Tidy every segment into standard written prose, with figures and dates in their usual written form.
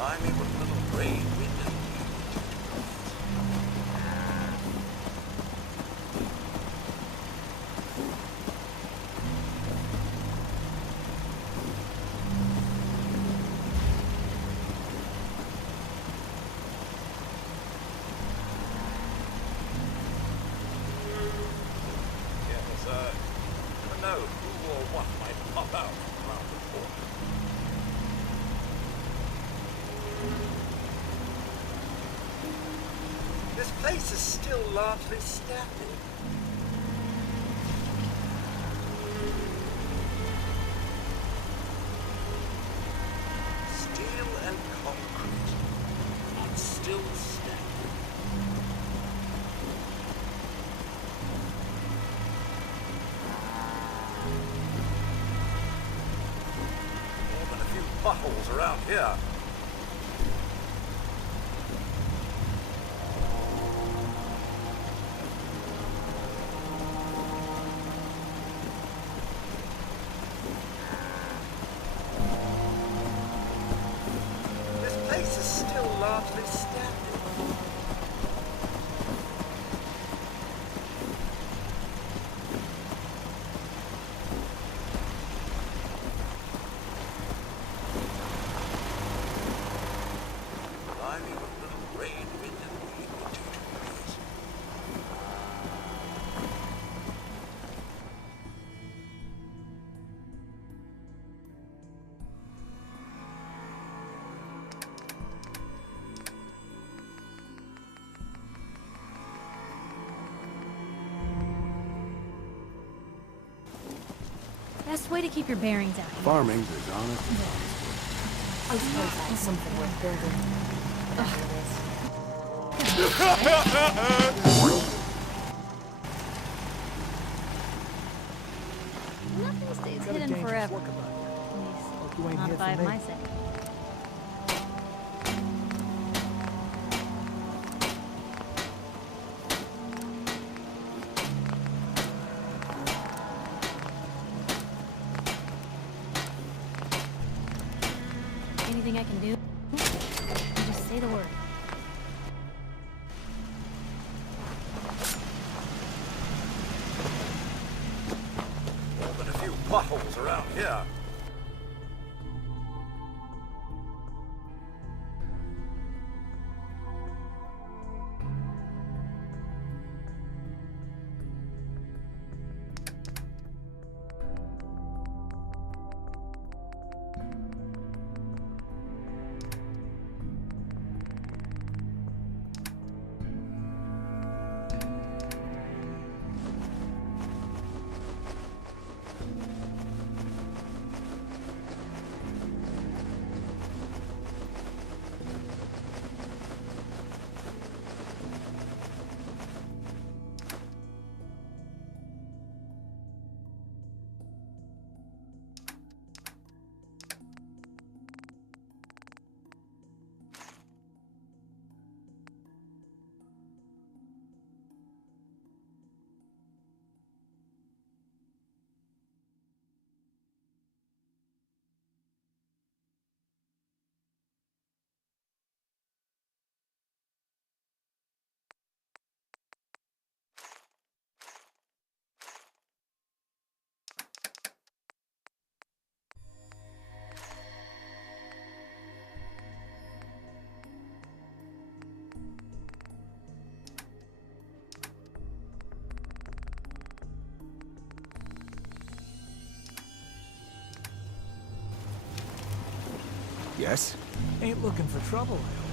Blimey, what a little rain we did. Never know who or what might pop out around the corner. This place is still largely standing. Steel and concrete, but still standing. More than a few potholes around here. This is still largely standing. Blimey, what a little rain, wind, and rain would do to a place. Best way to keep your bearings out. Farming is honest. I suppose that's something worth building. Nothing stays hidden forever. At least, not if I have my say. Anything I can do? Just say the word. More than a few potholes around here. Yes? Ain't looking for trouble, I hope.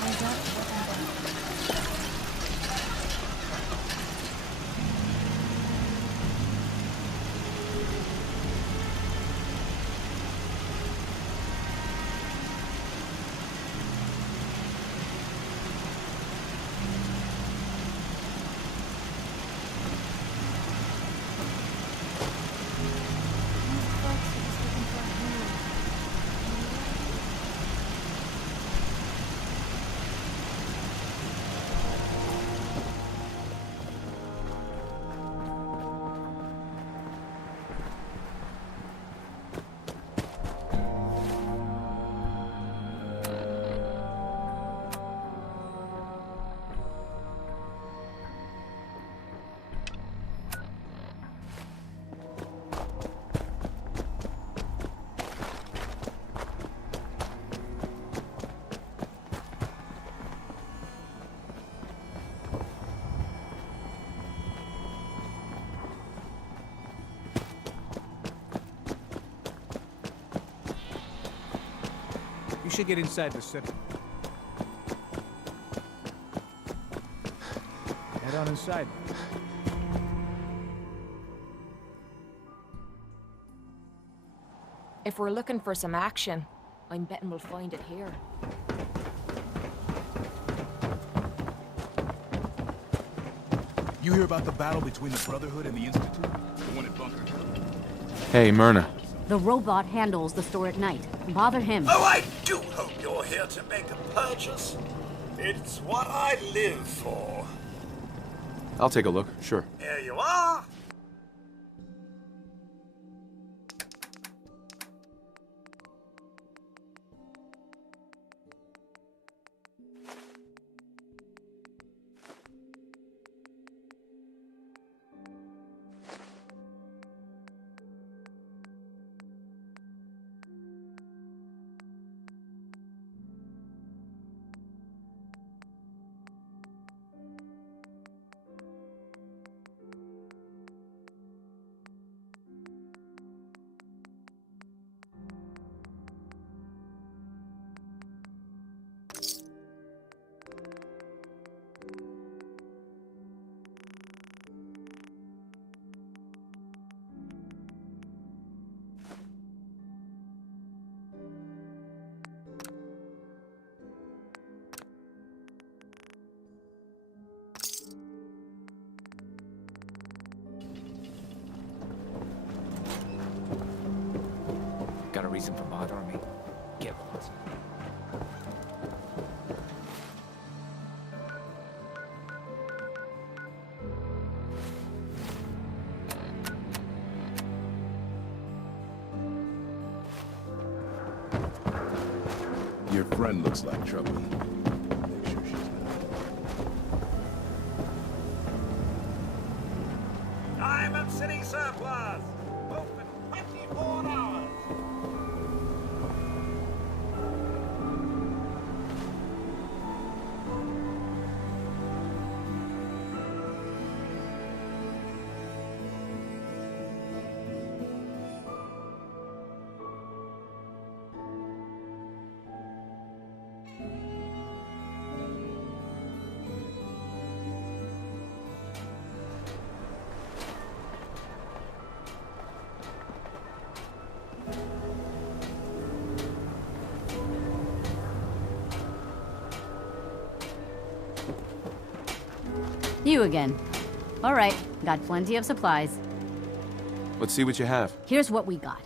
Eyes should get inside the city. Head on inside. If we're looking for some action, I'm betting we'll find it here. You hear about the battle between the Brotherhood and the Institute? The one at Bunker Hill? Hey, Myrna. The robot handles the store at night. Bother him. Oh, I do hope you're here to make a purchase. It's what I live for. I'll take a look, sure. Here you are. Got a reason for bothering me? Get lost. Your friend looks like trouble. Make sure she's not. Diamond City Surplus. Open 24 hours. You again. All right, got plenty of supplies. Let's see what you have. Here's what we got.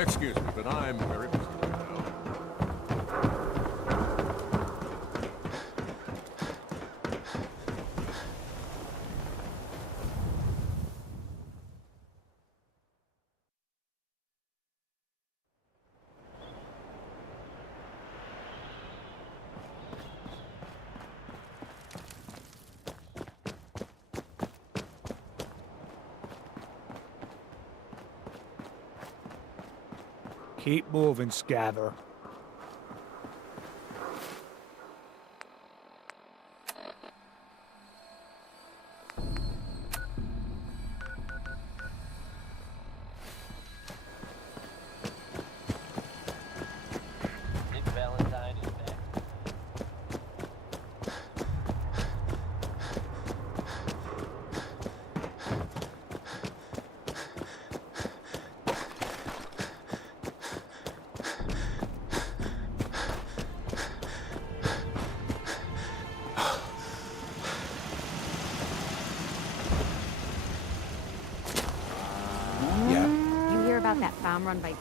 Excuse me, but I'm very busy right now. Keep moving, Scaver. You hear about that farm run by...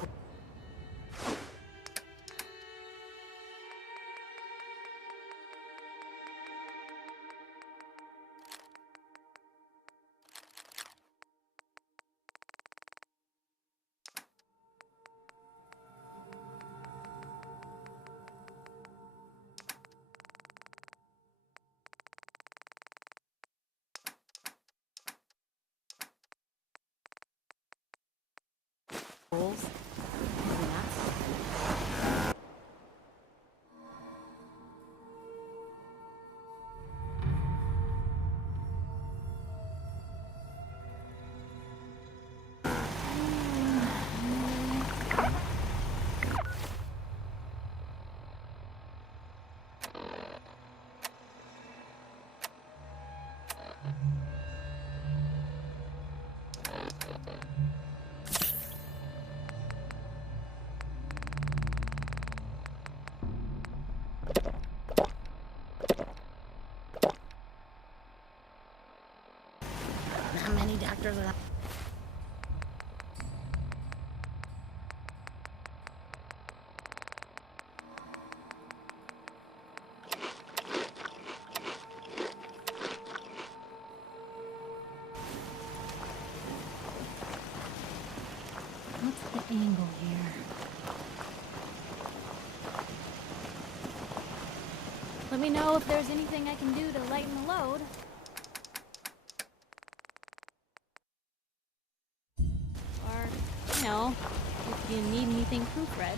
Bulls? Nuts? How many doctors are... What's the angle here? Let me know if there's anything I can do to lighten the load. Or, you know, if you need anything proofread.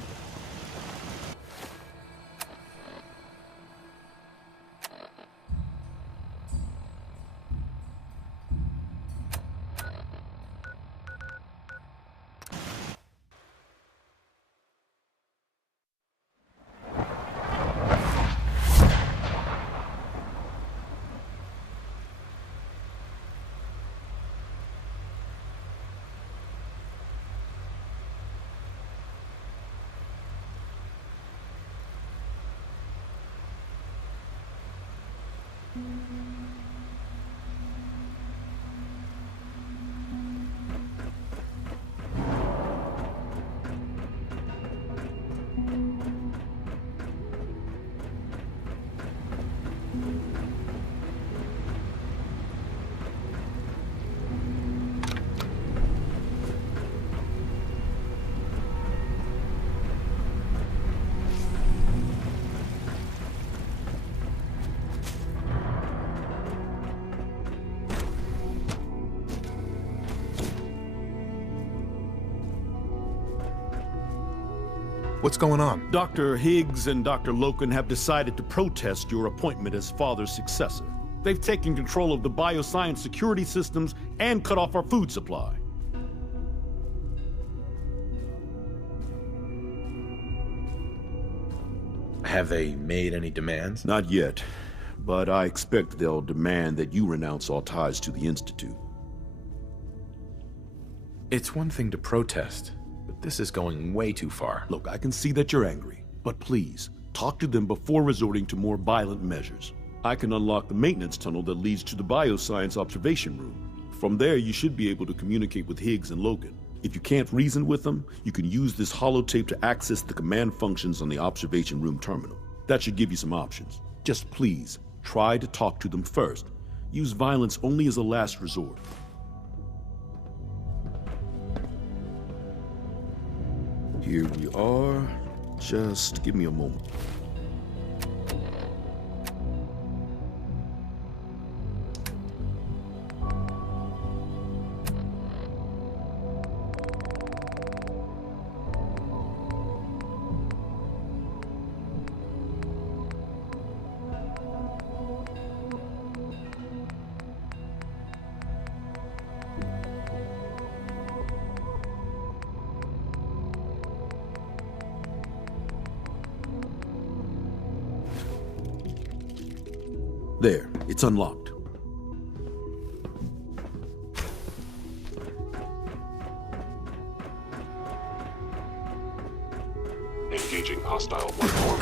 What's going on? Dr. Higgs and Dr. Loken have decided to protest your appointment as father's successor. They've taken control of the bioscience security systems and cut off our food supply. Have they made any demands? Not yet, but I expect they'll demand that you renounce all ties to the Institute. It's one thing to protest, but this is going way too far. Look, I can see that you're angry, but please, talk to them before resorting to more violent measures. I can unlock the maintenance tunnel that leads to the bioscience observation room. From there, you should be able to communicate with Higgs and Logan. If you can't reason with them, you can use this holotape to access the command functions on the observation room terminal. That should give you some options. Just please, try to talk to them first. Use violence only as a last resort. Here we are. Just give me a moment. There, it's unlocked. Engaging hostile platform.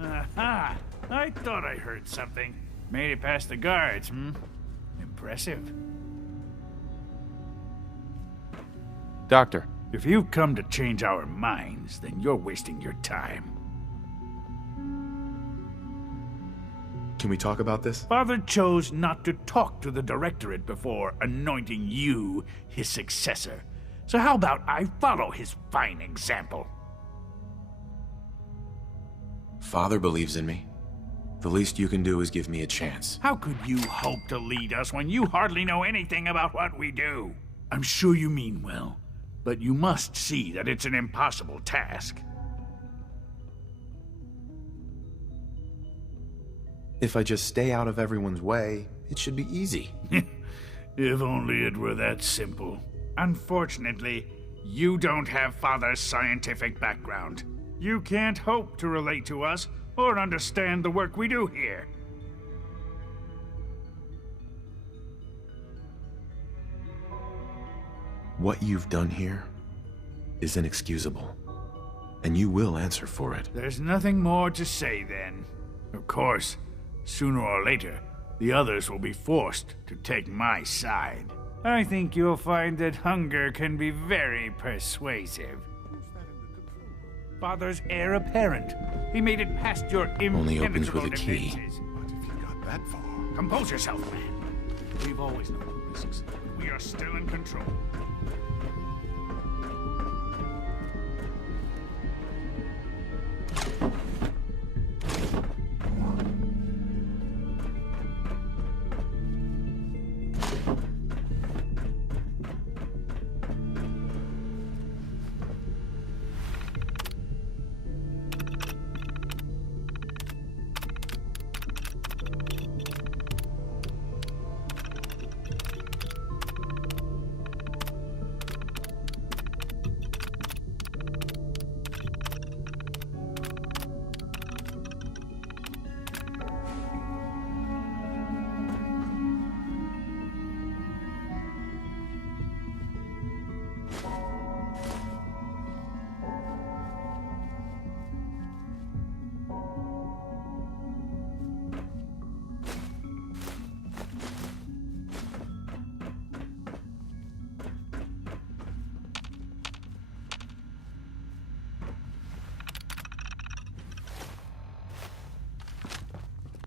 Aha! I thought I heard something. Made it past the guards, Impressive. Doctor, If you've come to change our minds, then you're wasting your time. can we talk about this? Father chose not to talk to the Directorate before anointing you his successor. So how about I follow his fine example? Father believes in me. The least you can do is give me a chance. How could you hope to lead us when you hardly know anything about what we do? I'm sure you mean well, but you must see that it's an impossible task. If I just stay out of everyone's way, it should be easy. If only it were that simple. Unfortunately, you don't have Father's scientific background. You can't hope to relate to us or understand the work we do here. What you've done here is inexcusable, and you will answer for it. There's nothing more to say then. Of course, sooner or later, the others will be forced to take my side. I think you'll find that hunger can be very persuasive. Father's heir apparent. He made it past your Only opens with impenetrable a key. defenses. But if you got that far... Compose yourself, man. We've always known the risks, but we are still in control.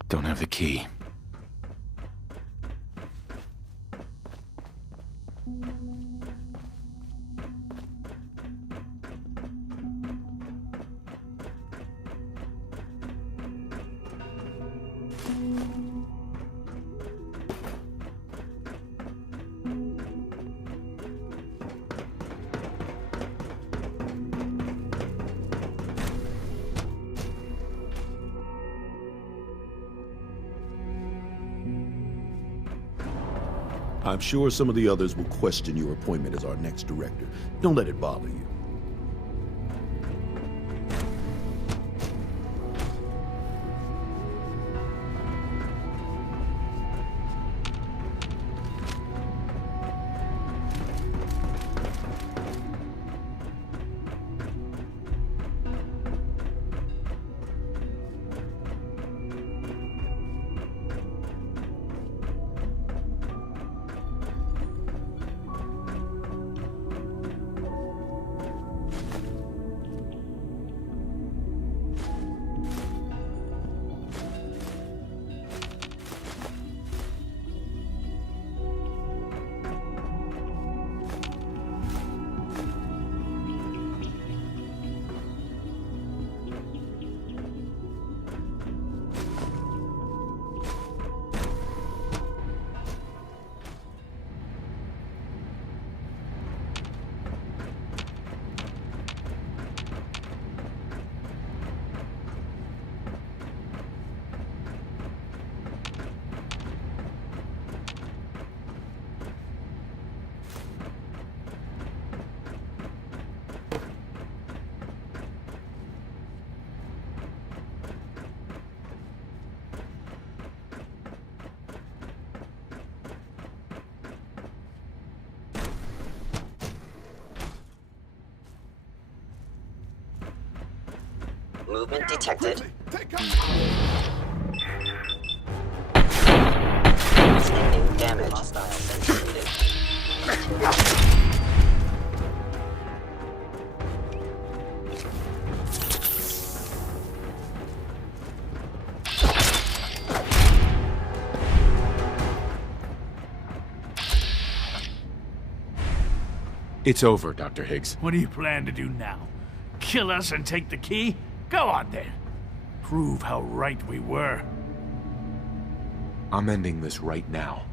Don't have the key. I'm sure some of the others will question your appointment as our next director. Don't let it bother you. Movement detected. Sustaining damage. Hostile sensor needed. It's over, Dr. Higgs. What do you plan to do now? Kill us and take the key? Go on then. Prove how right we were. I'm ending this right now.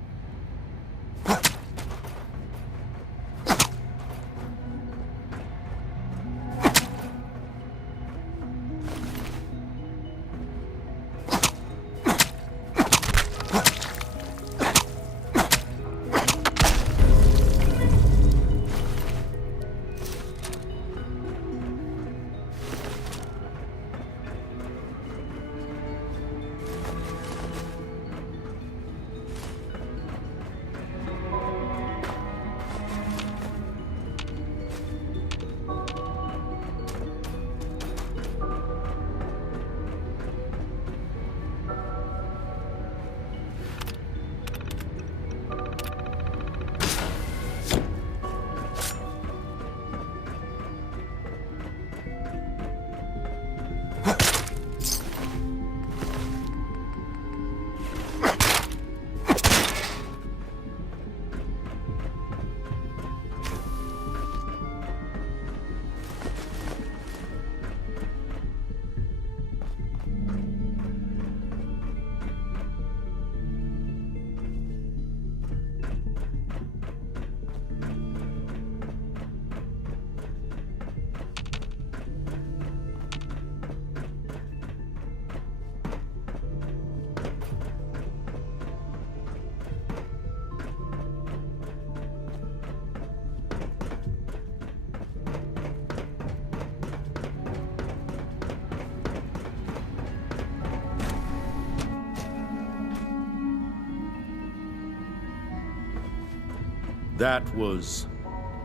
That was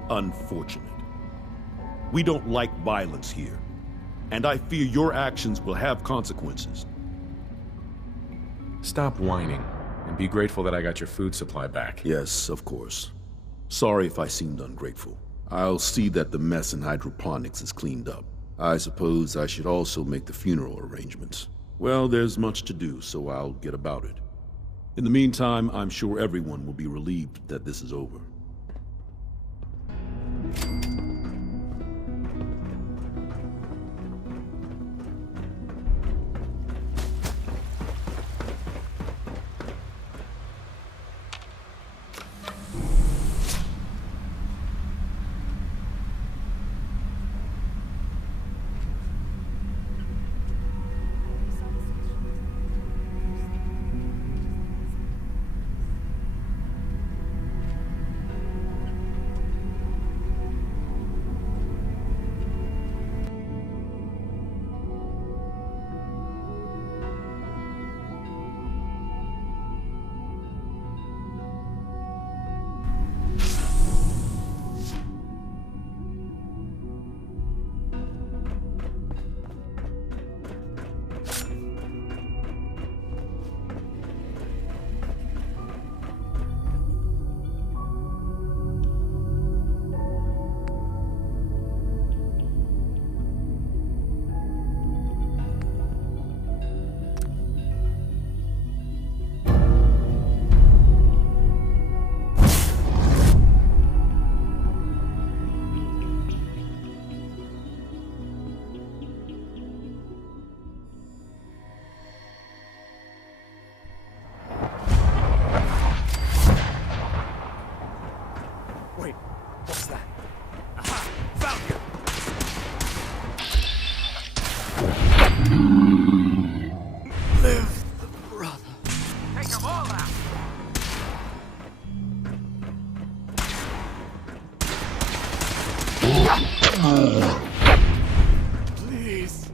unfortunate. We don't like violence here, and I fear your actions will have consequences. Stop whining, and be grateful that I got your food supply back. Yes, of course. Sorry if I seemed ungrateful. I'll see that the mess in hydroponics is cleaned up. I suppose I should also make the funeral arrangements. Well, there's much to do, so I'll get about it. In the meantime, I'm sure everyone will be relieved that this is over. Wait, what's that? Aha! Found you! Live the brother. Take them all out! Please.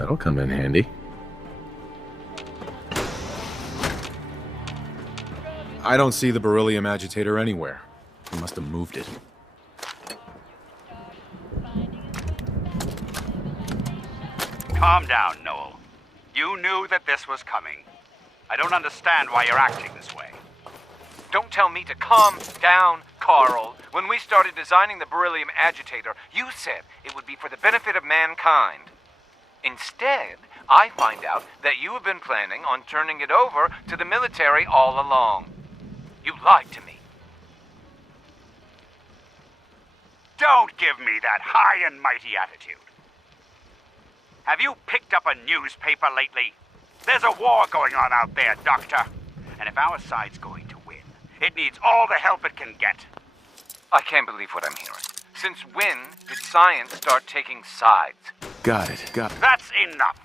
That'll come in handy. I don't see the beryllium agitator anywhere. He must have moved it. Calm down, Noel. You knew that this was coming. I don't understand why you're acting this way. Don't tell me to calm down, Carl. When we started designing the beryllium agitator, you said it would be for the benefit of mankind. Instead, I find out that you have been planning on turning it over to the military all along. You lied to me. Don't give me that high and mighty attitude. Have you picked up a newspaper lately? There's a war going on out there, Doctor. And if our side's going to win, it needs all the help it can get. I can't believe what I'm hearing. Since when did science start taking sides? Got it. That's enough.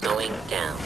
Going down.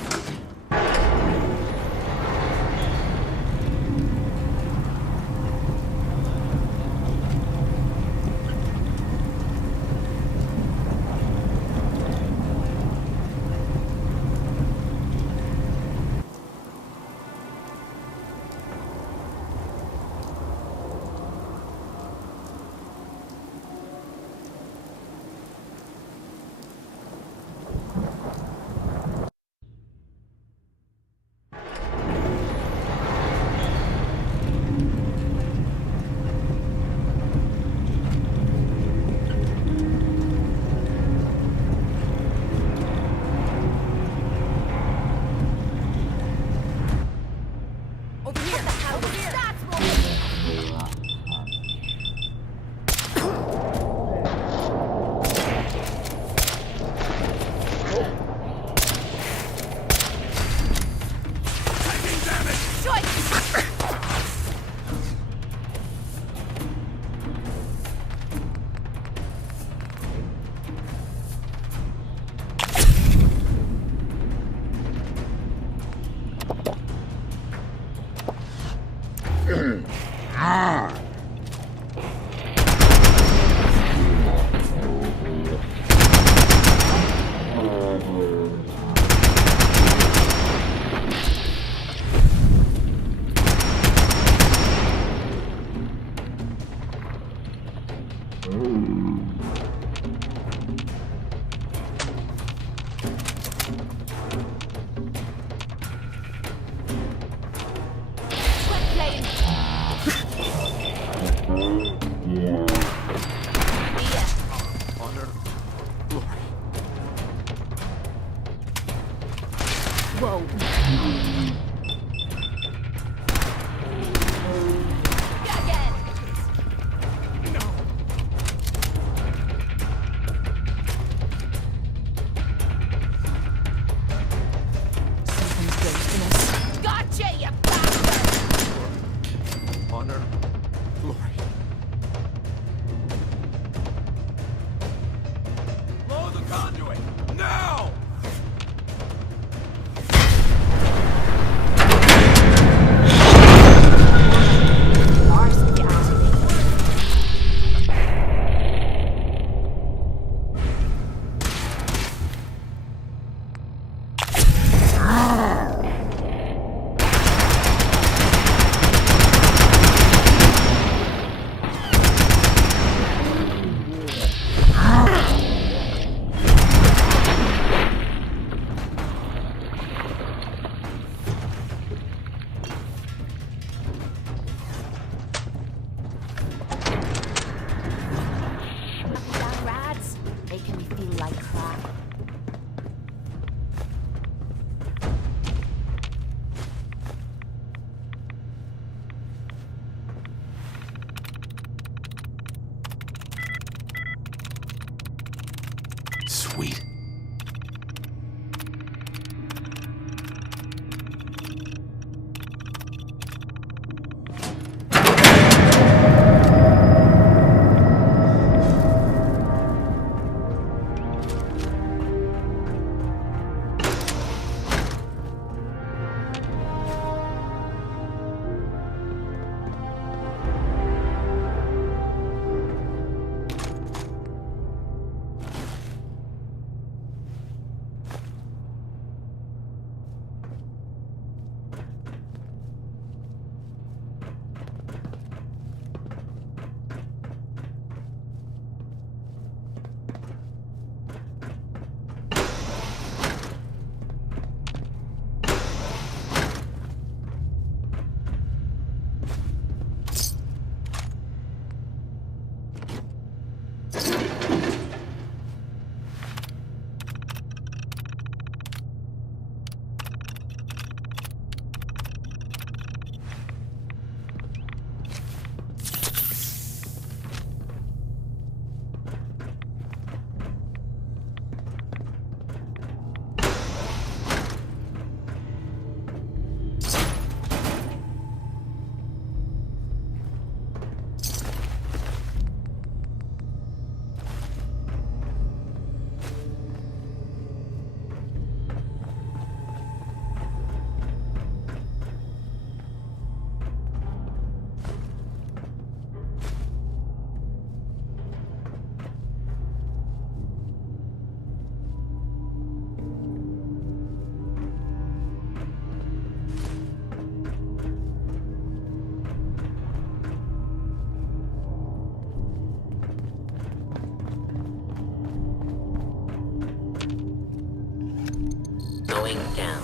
Going down.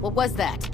What was that?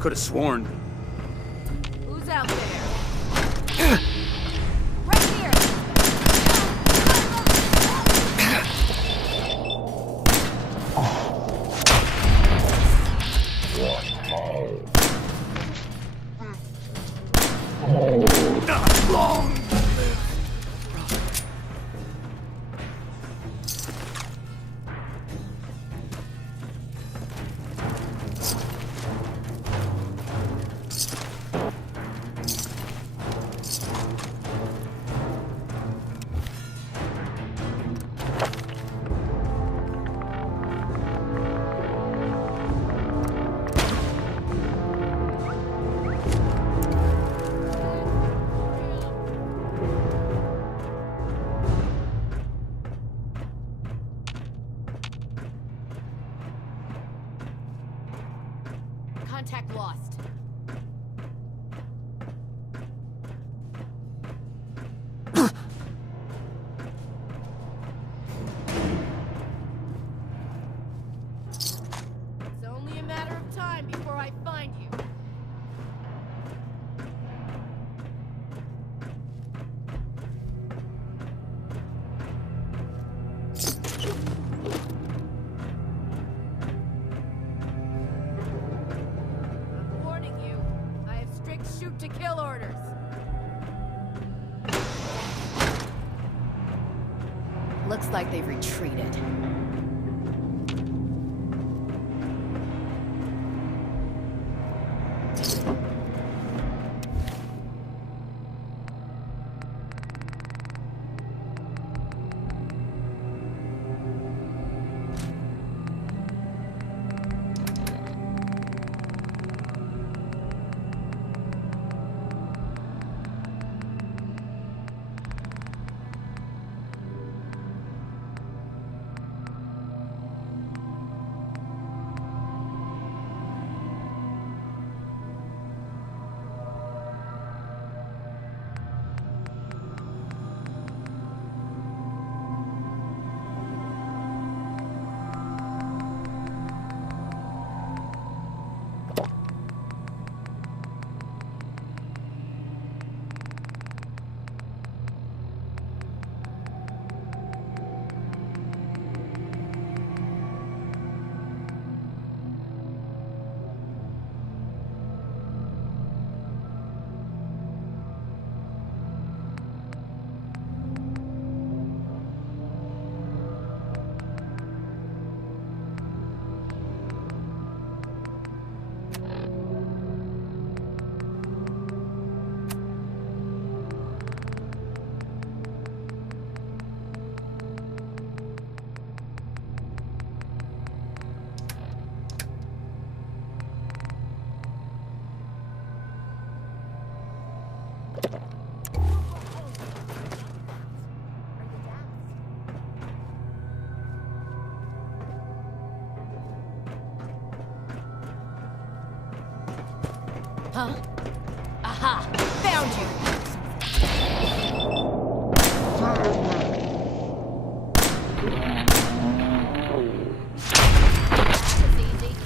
Could have sworn. Who's out there? Right here! Not long! Contact lost. Looks like they've retreated. Huh? Aha! Found you! That was easy.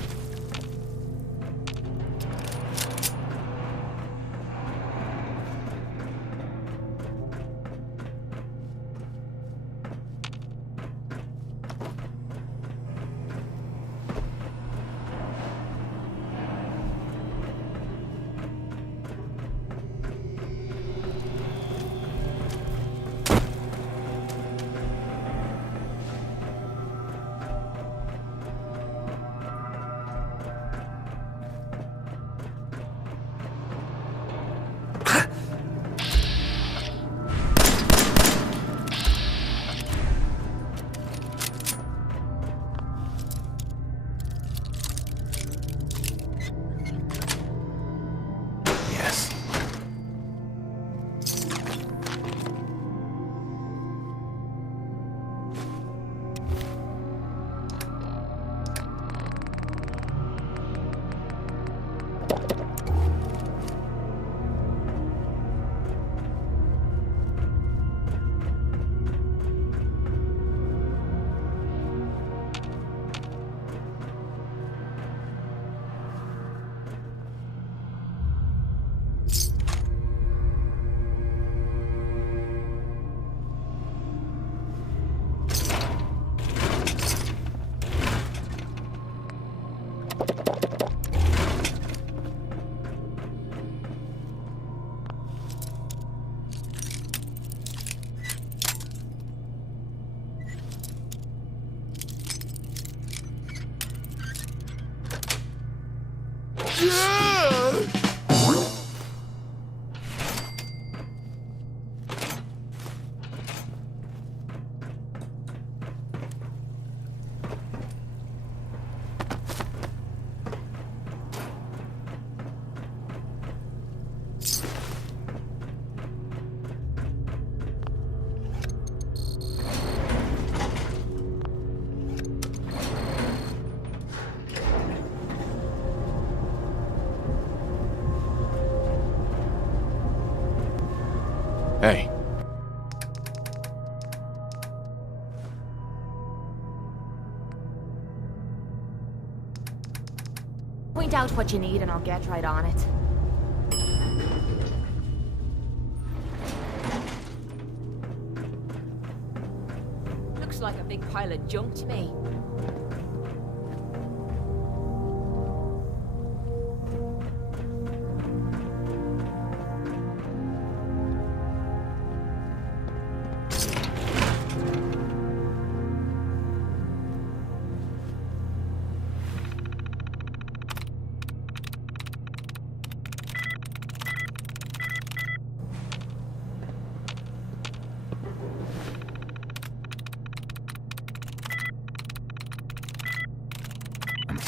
Hey. Point out what you need and I'll get right on it. Looks like a big pile of junk to me.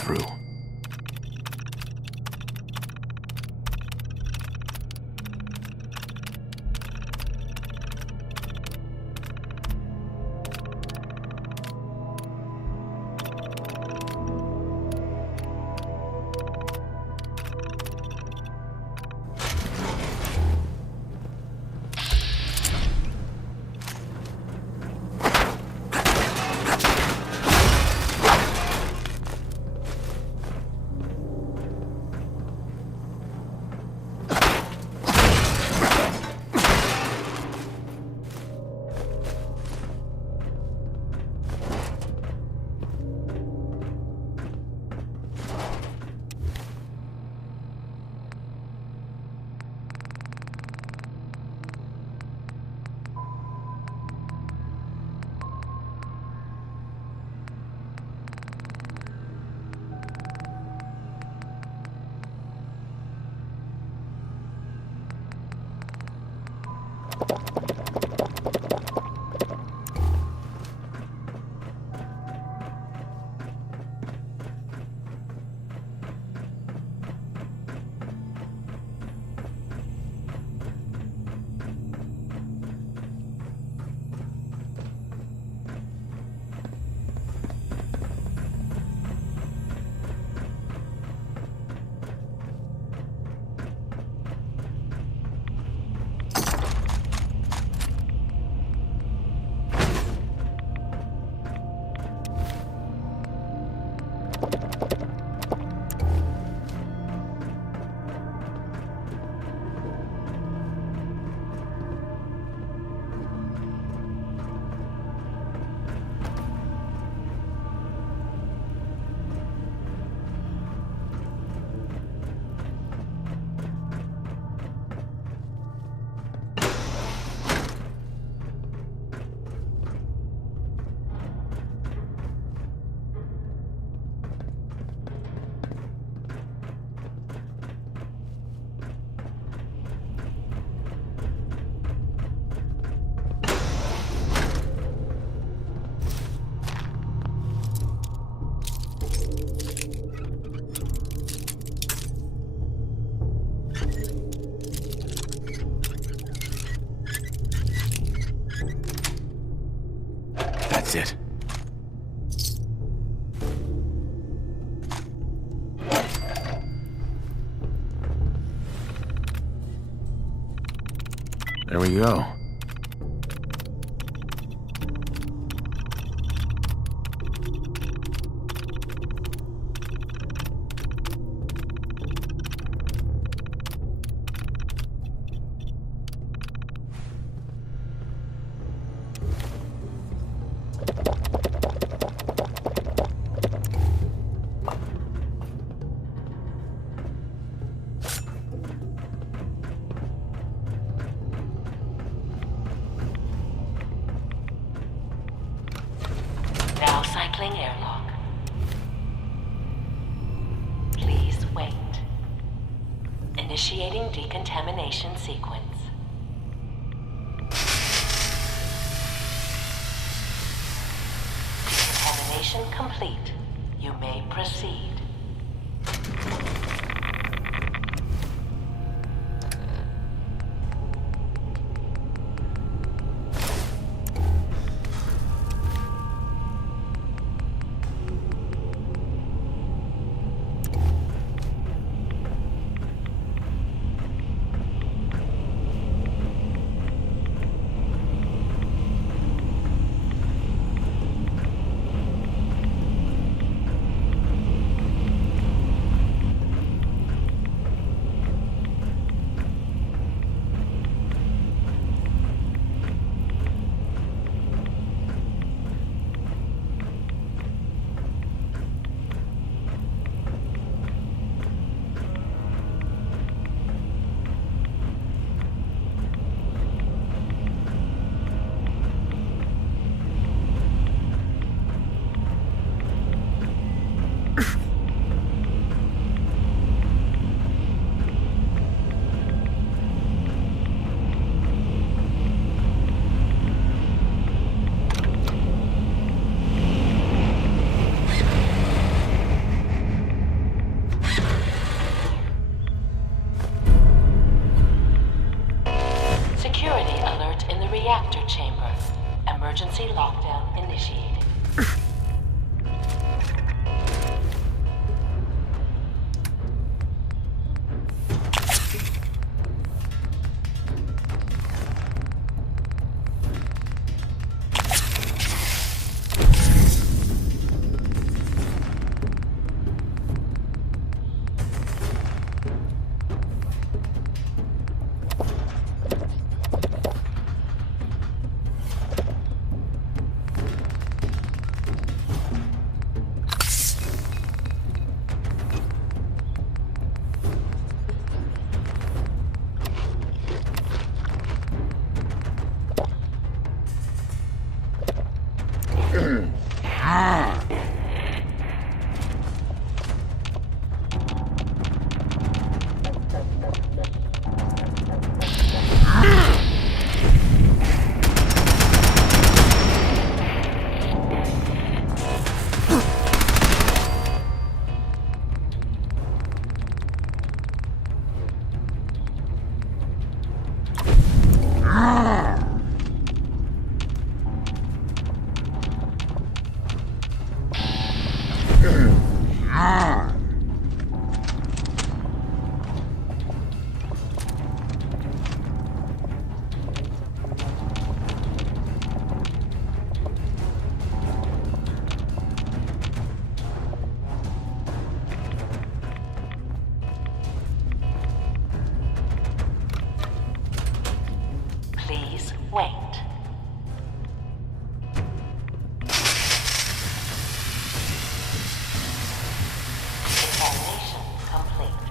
through. That's it. There we go. Now cycling airlock. Please wait. Initiating decontamination sequence. Decontamination complete. You may proceed. Please wait. Examination complete.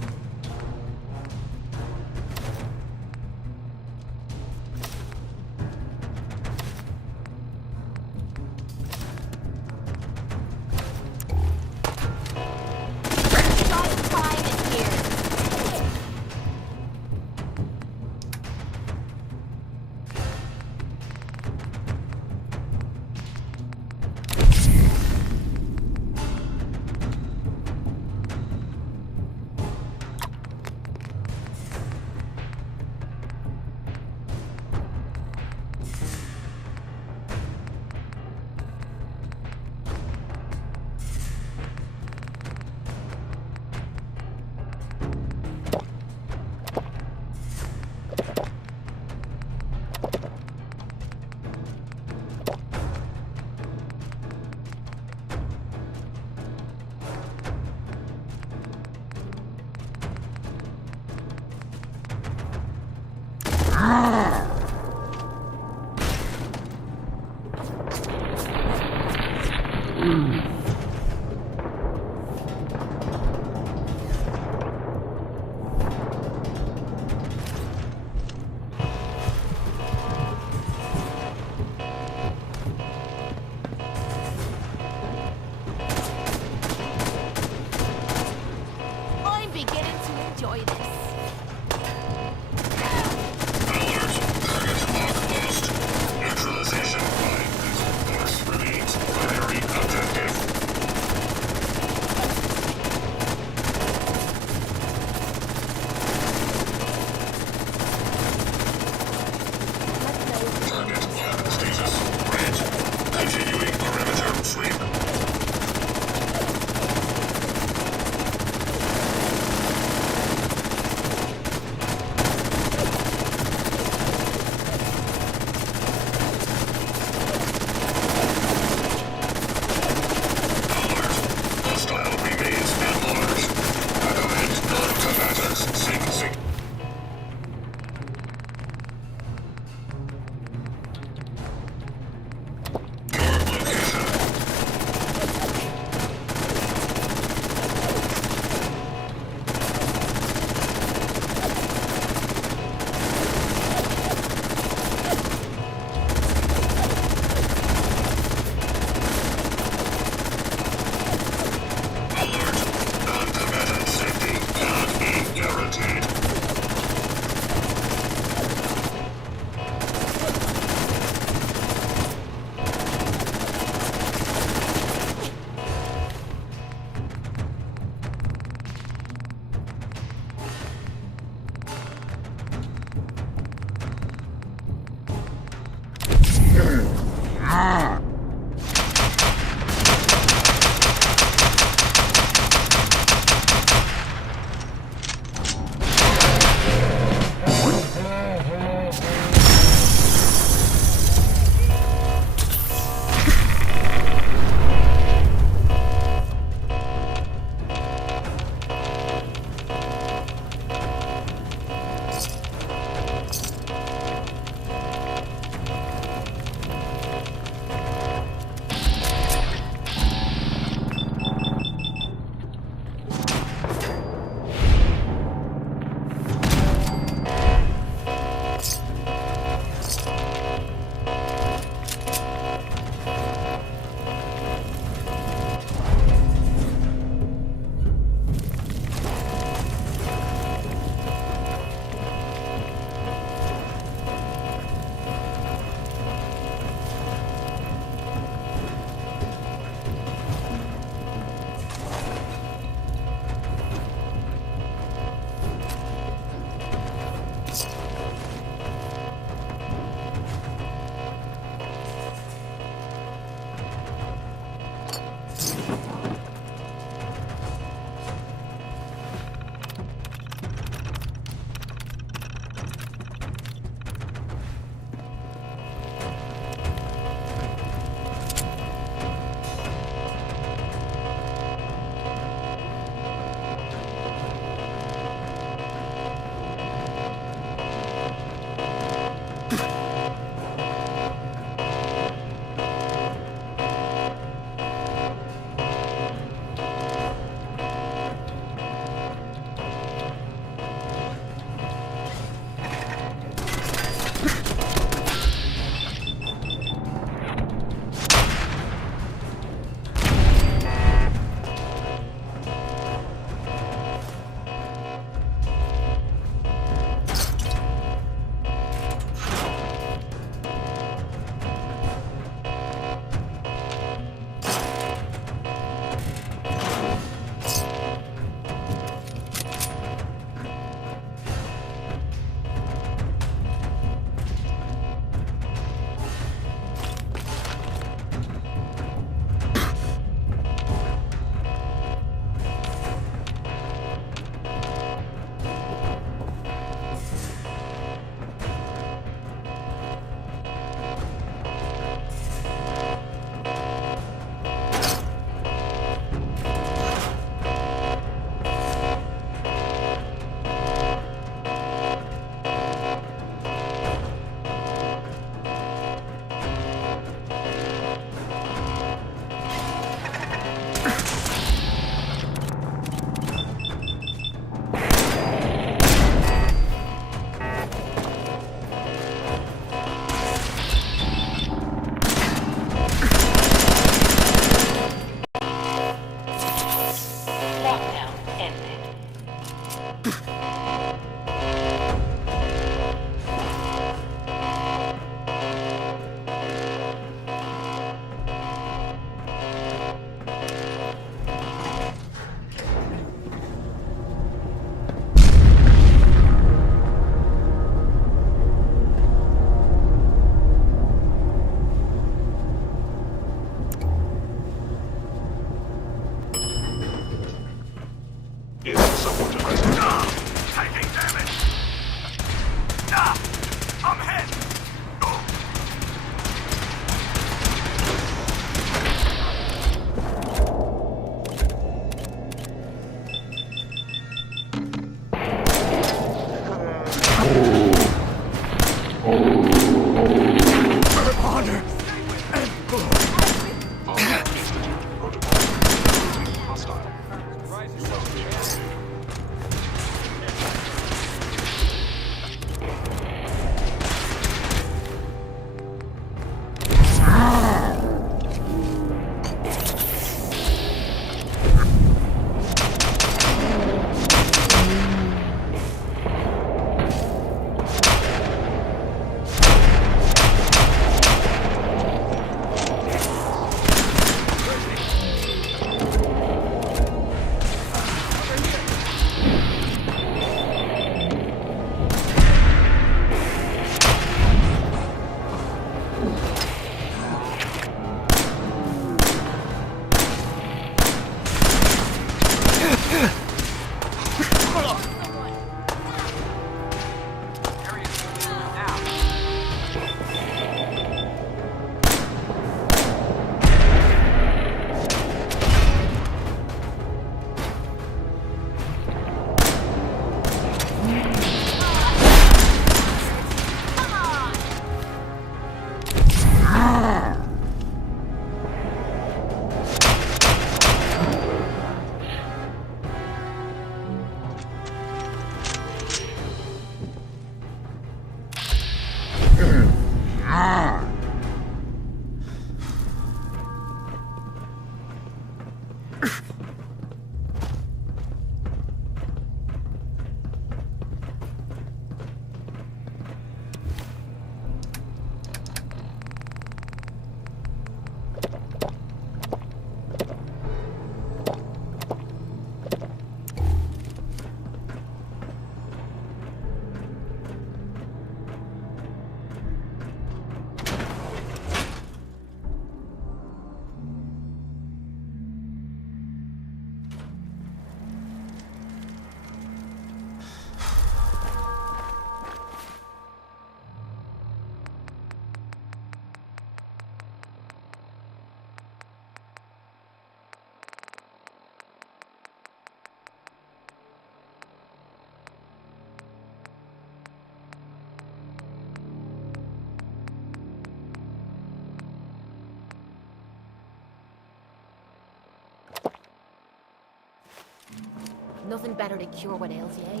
Nothing better to cure what ails you, eh?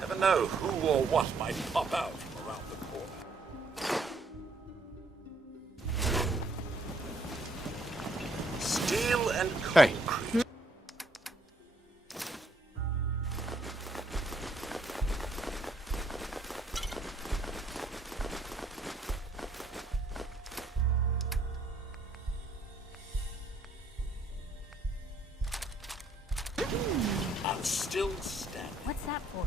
Never know who or what might pop out from around the corner. Steel and concrete. I'm still standing. What's that for?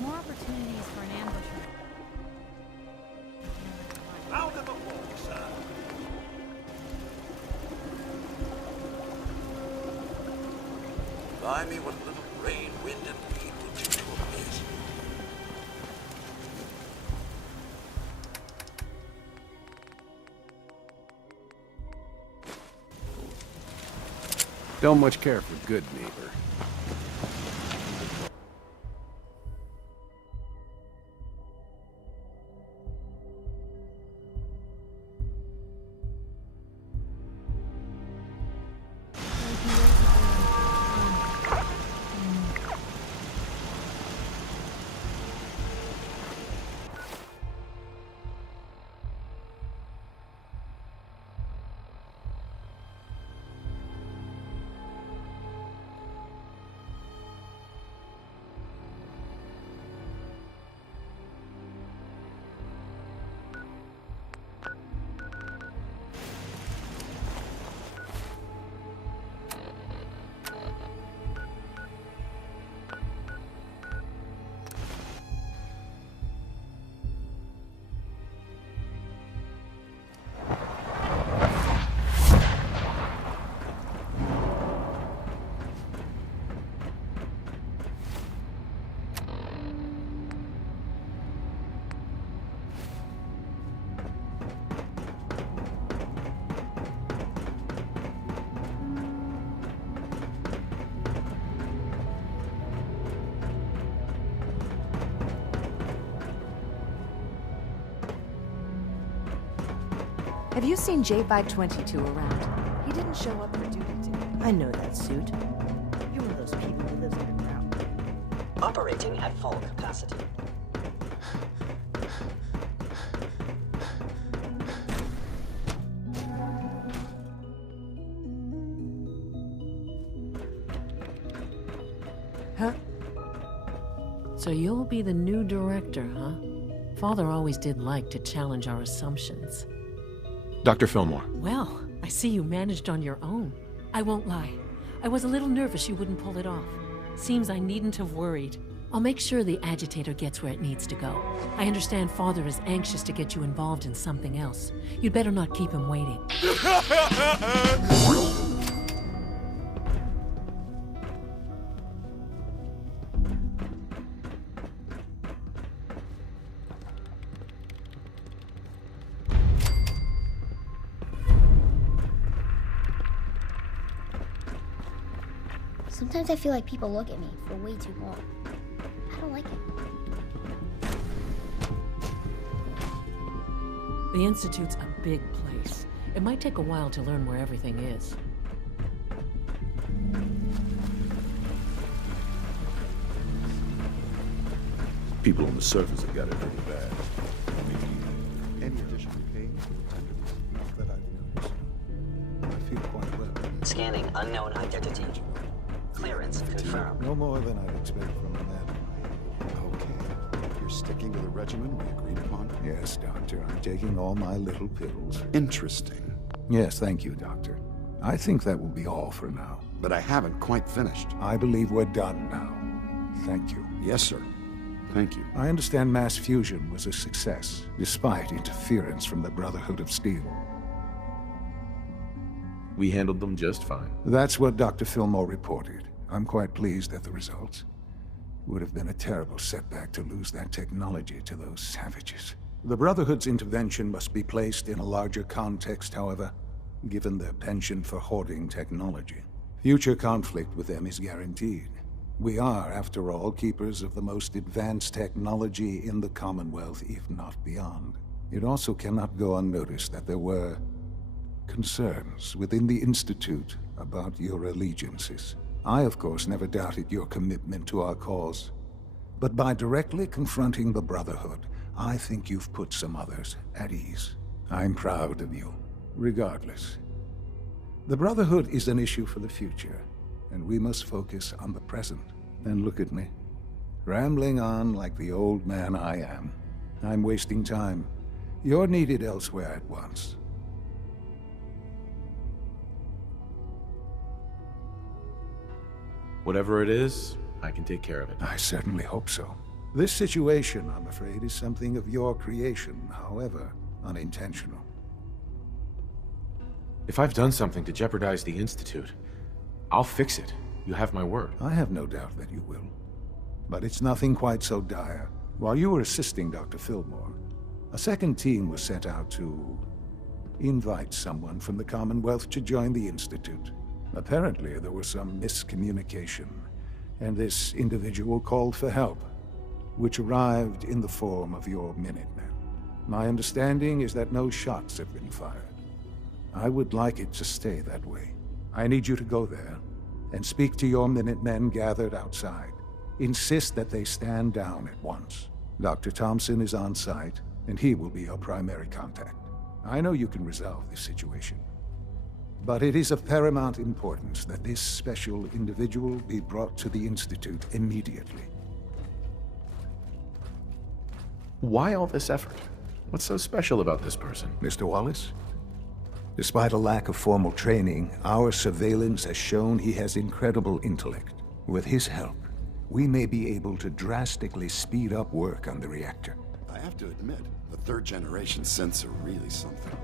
More opportunities for an ambush. Round of applause, sir. Blimey, what a little rain, wind, and weed will do to a place. Don't much care for good neighbor. Have you seen J522 around? He didn't show up for duty today. I know that suit. You're one of those people who lives underground. Operating at full capacity. Huh? So you'll be the new director, huh? Father always did like to challenge our assumptions. Dr. Fillmore. Well, I see you managed on your own. I won't lie. I was a little nervous you wouldn't pull it off. Seems I needn't have worried. I'll make sure the agitator gets where it needs to go. I understand Father is anxious to get you involved in something else. You'd better not keep him waiting. Sometimes I feel like people look at me for way too long. I don't like it. The Institute's a big place. It might take a while to learn where everything is. People on the surface have got it pretty bad. Any additional pain or tenderness? Not that I've noticed. I feel quite well. Scanning unknown identity. Clearance confirmed. No more than I'd expect from a man. Okay. You're sticking to the regimen we agreed upon? Yes, Doctor. I'm taking all my little pills. Interesting. Yes, thank you, Doctor. I think that will be all for now. But I haven't quite finished. I believe we're done now. Thank you. Yes, sir. Thank you. I understand mass fusion was a success, despite interference from the Brotherhood of Steel. We handled them just fine. That's what Dr. Fillmore reported. I'm quite pleased at the results. Would have been a terrible setback to lose that technology to those savages. The Brotherhood's intervention must be placed in a larger context, however, given their penchant for hoarding technology. Future conflict with them is guaranteed. We are, after all, keepers of the most advanced technology in the Commonwealth, if not beyond. It also cannot go unnoticed that there were concerns within the Institute about your allegiances. I, of course, never doubted your commitment to our cause. But by directly confronting the Brotherhood, I think you've put some others at ease. I'm proud of you, regardless. The Brotherhood is an issue for the future, and we must focus on the present. And look at me, rambling on like the old man I am. I'm wasting time. You're needed elsewhere at once. Whatever it is, I can take care of it. I certainly hope so. This situation, I'm afraid, is something of your creation, however unintentional. If I've done something to jeopardize the Institute, I'll fix it. You have my word. I have no doubt that you will. But it's nothing quite so dire. While you were assisting Dr. Fillmore, a second team was sent out to invite someone from the Commonwealth to join the Institute. Apparently, there was some miscommunication, and this individual called for help, which arrived in the form of your Minutemen. My understanding is that no shots have been fired. I would like it to stay that way. I need you to go there and speak to your Minutemen gathered outside. Insist that they stand down at once. Dr. Thompson is on site, and he will be your primary contact. I know you can resolve this situation. But it is of paramount importance that this special individual be brought to the Institute immediately. Why all this effort? What's so special about this person? Mr. Wallace? Despite a lack of formal training, our surveillance has shown he has incredible intellect. With his help, we may be able to drastically speed up work on the reactor. I have to admit, the third-generation synths are really something.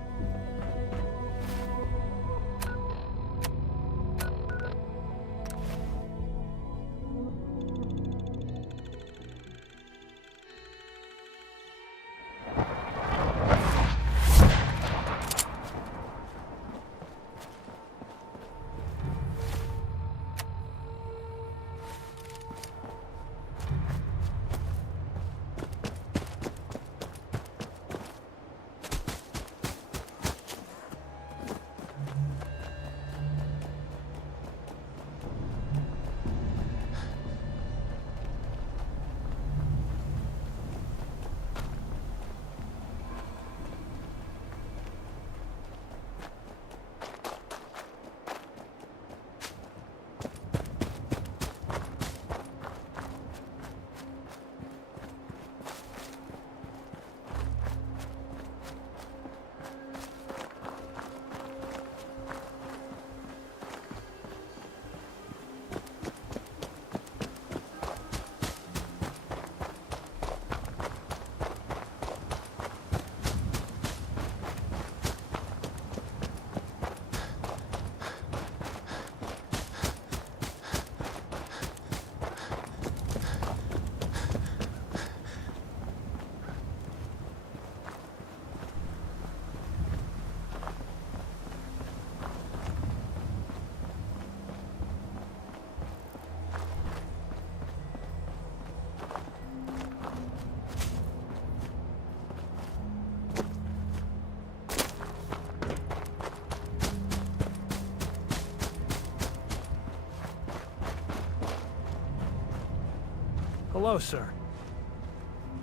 Hello, sir.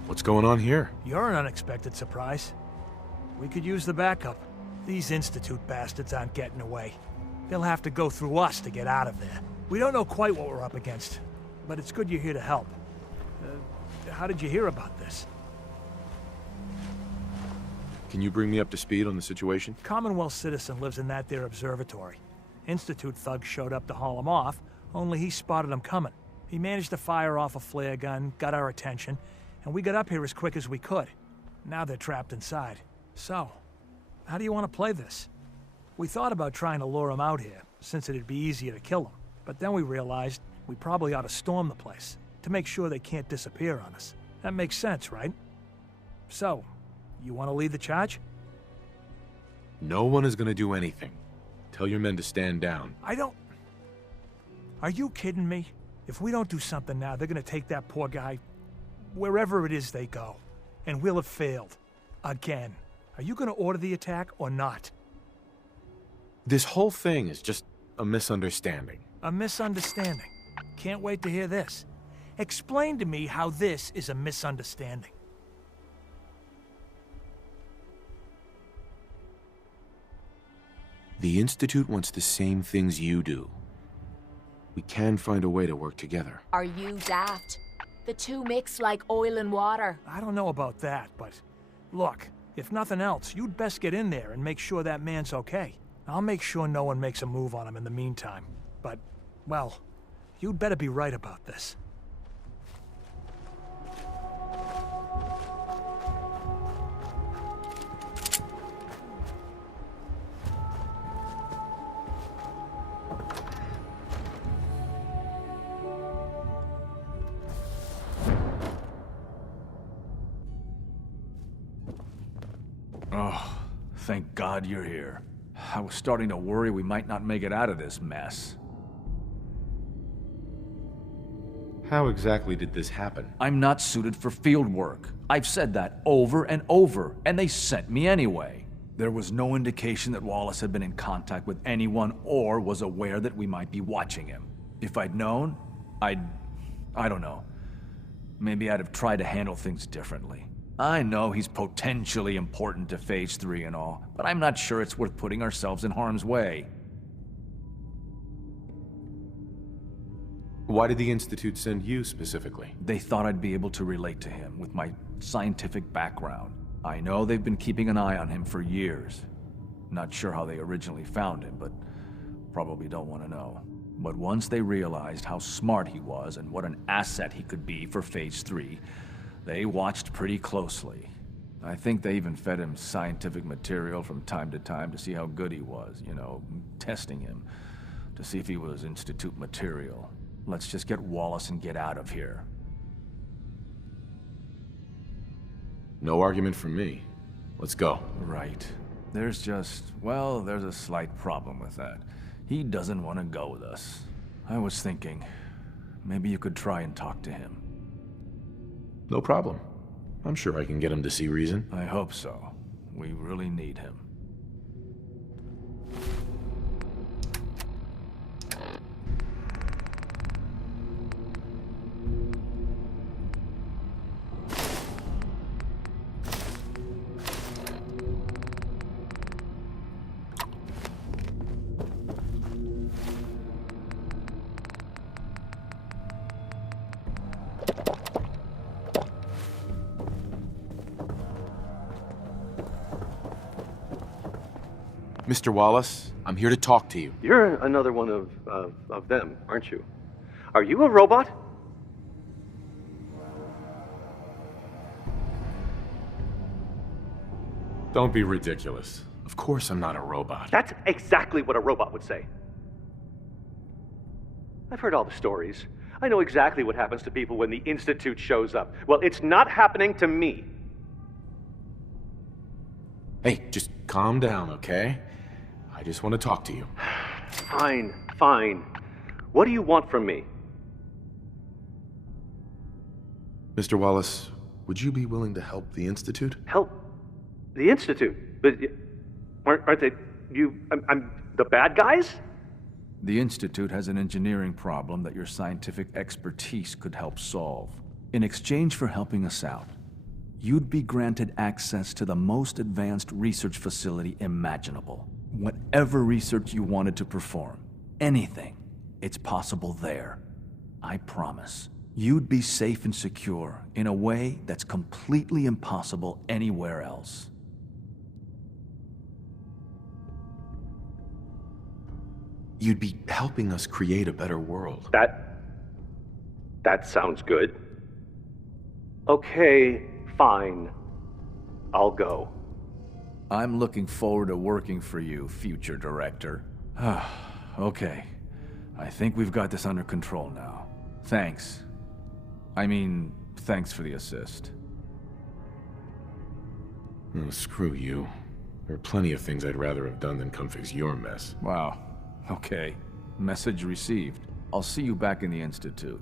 What's going on here? You're an unexpected surprise. We could use the backup. These Institute bastards aren't getting away. They'll have to go through us to get out of there. We don't know quite what we're up against, but it's good you're here to help. How did you hear about this? Can you bring me up to speed on the situation? Commonwealth citizen lives in that there observatory. Institute thugs showed up to haul him off, only he spotted them coming. He managed to fire off a flare gun, got our attention, and we got up here as quick as we could. Now they're trapped inside. So, how do you want to play this? We thought about trying to lure them out here, since it'd be easier to kill them. But then we realized we probably ought to storm the place, to make sure they can't disappear on us. That makes sense, right? So, you want to lead the charge? No one is going to do anything. Tell your men to stand down. Are you kidding me? If we don't do something now, they're going to take that poor guy wherever it is they go. And we'll have failed. Again. Are you going to order the attack or not? This whole thing is just a misunderstanding. A misunderstanding? Can't wait to hear this. Explain to me how this is a misunderstanding. The Institute wants the same things you do. We can find a way to work together. Are you daft? The two mix like oil and water. I don't know about that, but look, if nothing else, you'd best get in there and make sure that man's okay. I'll make sure no one makes a move on him in the meantime. But, well, you'd better be right about this. Oh, thank God you're here. I was starting to worry we might not make it out of this mess. How exactly did this happen? I'm not suited for field work. I've said that over and over, and they sent me anyway. There was no indication that Wallace had been in contact with anyone or was aware that we might be watching him. If I'd known, I don't know. Maybe I'd have tried to handle things differently. I know he's potentially important to Phase 3 and all, but I'm not sure it's worth putting ourselves in harm's way. Why did the Institute send you specifically? They thought I'd be able to relate to him with my scientific background. I know they've been keeping an eye on him for years. Not sure how they originally found him, but probably don't want to know. But once they realized how smart he was and what an asset he could be for Phase 3, they watched pretty closely. I think they even fed him scientific material from time to time to see how good he was, you know, testing him, to see if he was Institute material. Let's just get Wallace and get out of here. No argument from me. Let's go. Right. There's a slight problem with that. He doesn't want to go with us. I was thinking, maybe you could try and talk to him. No problem. I'm sure I can get him to see reason. I hope so. We really need him. Mr. Wallace, I'm here to talk to you. You're another one of them, aren't you? Are you a robot? Don't be ridiculous. Of course I'm not a robot. That's exactly what a robot would say. I've heard all the stories. I know exactly what happens to people when the Institute shows up. Well, it's not happening to me. Hey, just calm down, okay? I just want to talk to you. Fine, fine. What do you want from me? Mr. Wallace, would you be willing to help the Institute? Help? The Institute? But aren't they... I'm the bad guys? The Institute has an engineering problem that your scientific expertise could help solve. In exchange for helping us out, you'd be granted access to the most advanced research facility imaginable. Whatever research you wanted to perform, anything, it's possible there. I promise. You'd be safe and secure in a way that's completely impossible anywhere else. You'd be helping us create a better world. That sounds good. Okay, fine. I'll go. I'm looking forward to working for you, future director. Okay. I think we've got this under control now. Thanks. Thanks for the assist. Oh, screw you. There are plenty of things I'd rather have done than come fix your mess. Wow. Okay. Message received. I'll see you back in the Institute.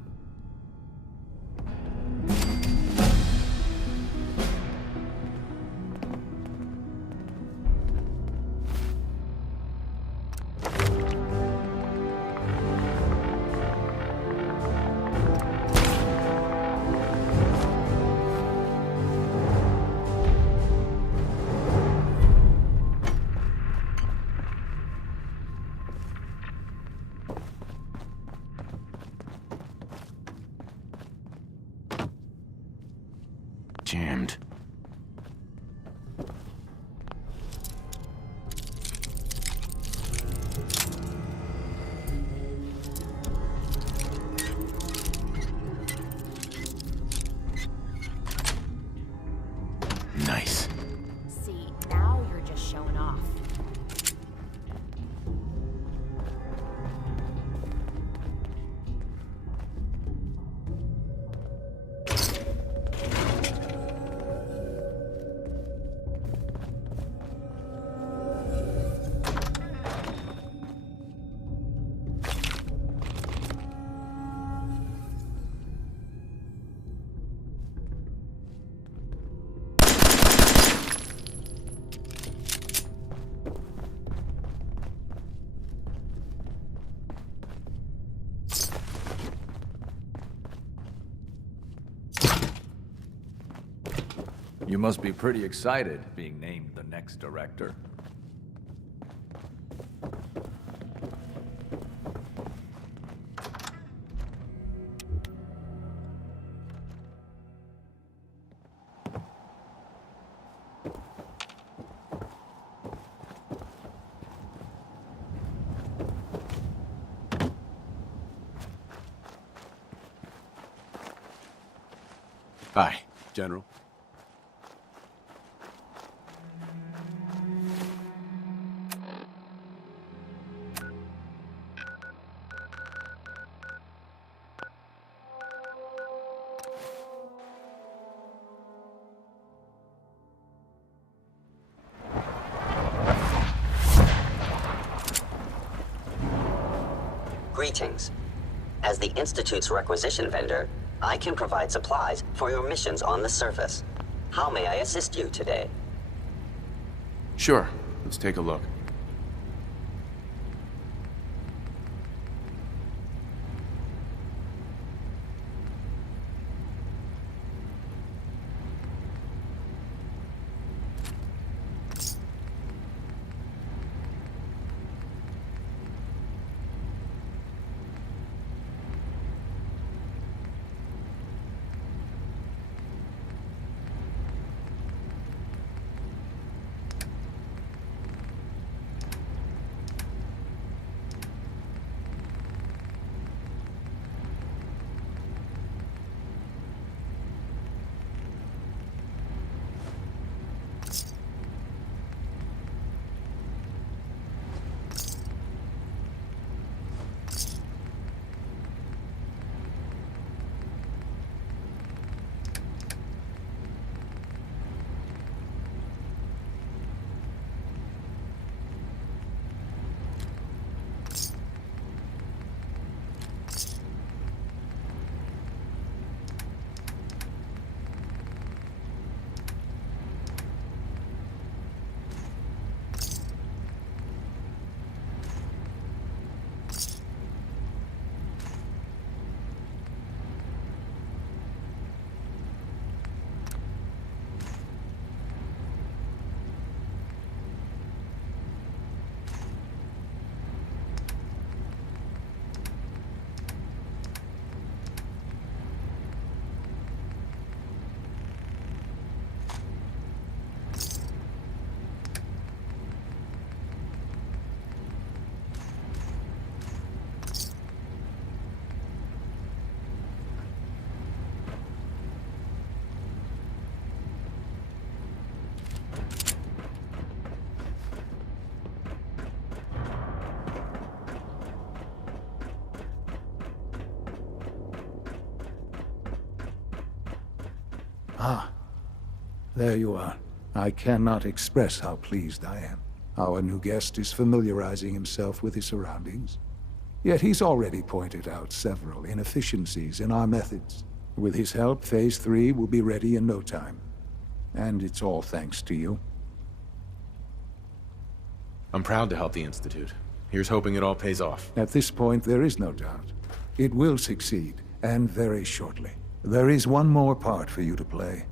Jammed. Nice. See, now you're just showing off. You must be pretty excited being named the next director. Hi, General. Greetings. As the Institute's requisition vendor, I can provide supplies for your missions on the surface. How may I assist you today? Sure. Let's take a look. Ah, there you are. I cannot express how pleased I am. Our new guest is familiarizing himself with his surroundings. Yet he's already pointed out several inefficiencies in our methods. With his help, Phase 3 will be ready in no time. And it's all thanks to you. I'm proud to help the Institute. Here's hoping it all pays off. At this point, there is no doubt. It will succeed, and very shortly. There is one more part for you to play,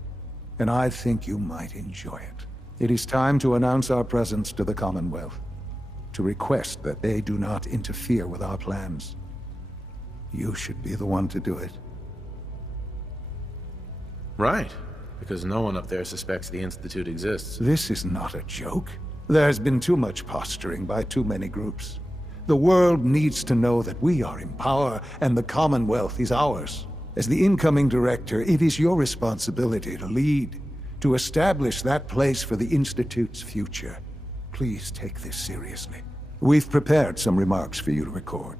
and I think you might enjoy it. It is time to announce our presence to the Commonwealth, to request that they do not interfere with our plans. You should be the one to do it. Right, because no one up there suspects the Institute exists. This is not a joke. There's been too much posturing by too many groups. The world needs to know that we are in power and the Commonwealth is ours. As the incoming director, it is your responsibility to lead, to establish that place for the Institute's future. Please take this seriously. We've prepared some remarks for you to record.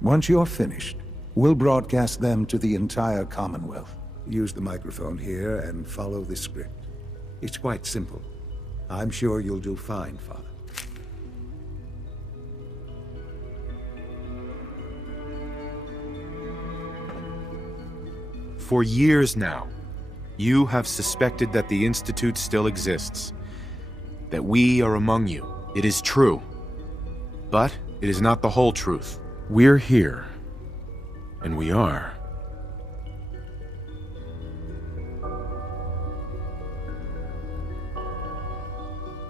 Once you're finished, we'll broadcast them to the entire Commonwealth. Use the microphone here and follow the script. It's quite simple. I'm sure you'll do fine, Father. For years now, you have suspected that the Institute still exists. That we are among you. It is true. But it is not the whole truth. We're here. And we are.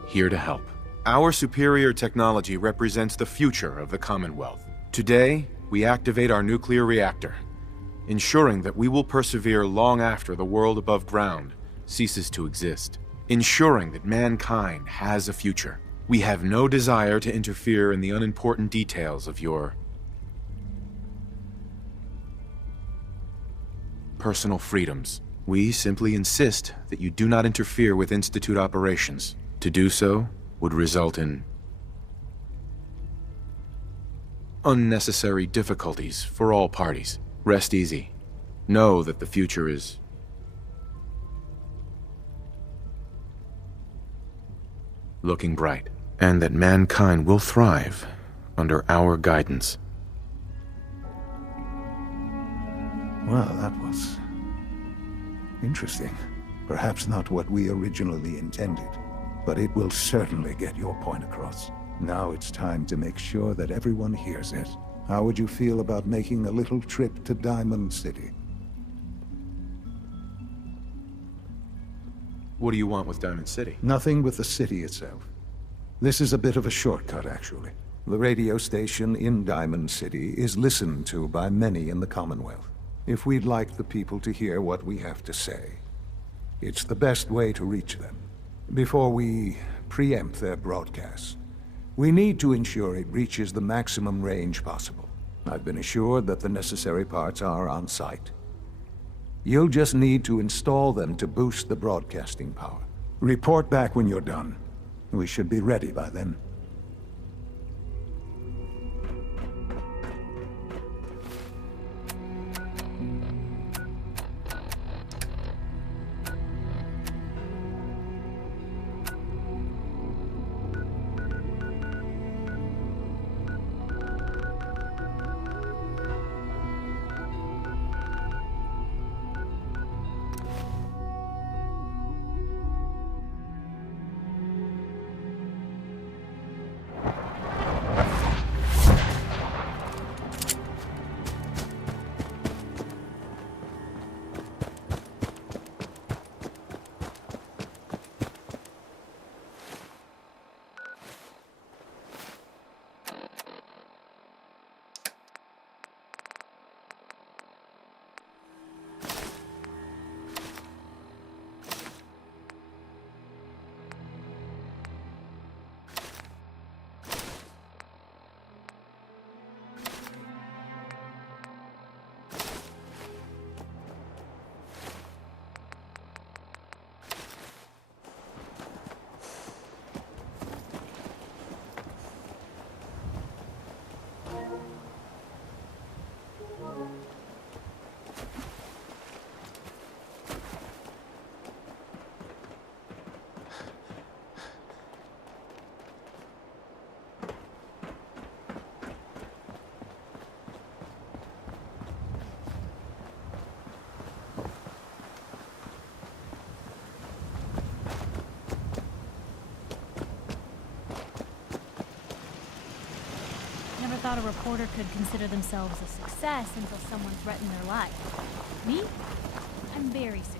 Here to help. Our superior technology represents the future of the Commonwealth. Today, we activate our nuclear reactor, ensuring that we will persevere long after the world above ground ceases to exist, ensuring that mankind has a future. We have no desire to interfere in the unimportant details of your personal freedoms. We simply insist that you do not interfere with Institute operations. To do so would result in unnecessary difficulties for all parties. Rest easy. Know that the future is looking bright, and that mankind will thrive under our guidance. Well, that was interesting. Perhaps not what we originally intended. But it will certainly get your point across. Now it's time to make sure that everyone hears it. How would you feel about making a little trip to Diamond City? What do you want with Diamond City? Nothing with the city itself. This is a bit of a shortcut, actually. The radio station in Diamond City is listened to by many in the Commonwealth. If we'd like the people to hear what we have to say, it's the best way to reach them. Before we preempt their broadcasts, we need to ensure it reaches the maximum range possible. I've been assured that the necessary parts are on site. You'll just need to install them to boost the broadcasting power. Report back when you're done. We should be ready by then. thought a reporter could consider themselves a success until someone threatened their life. Me? I'm very secure.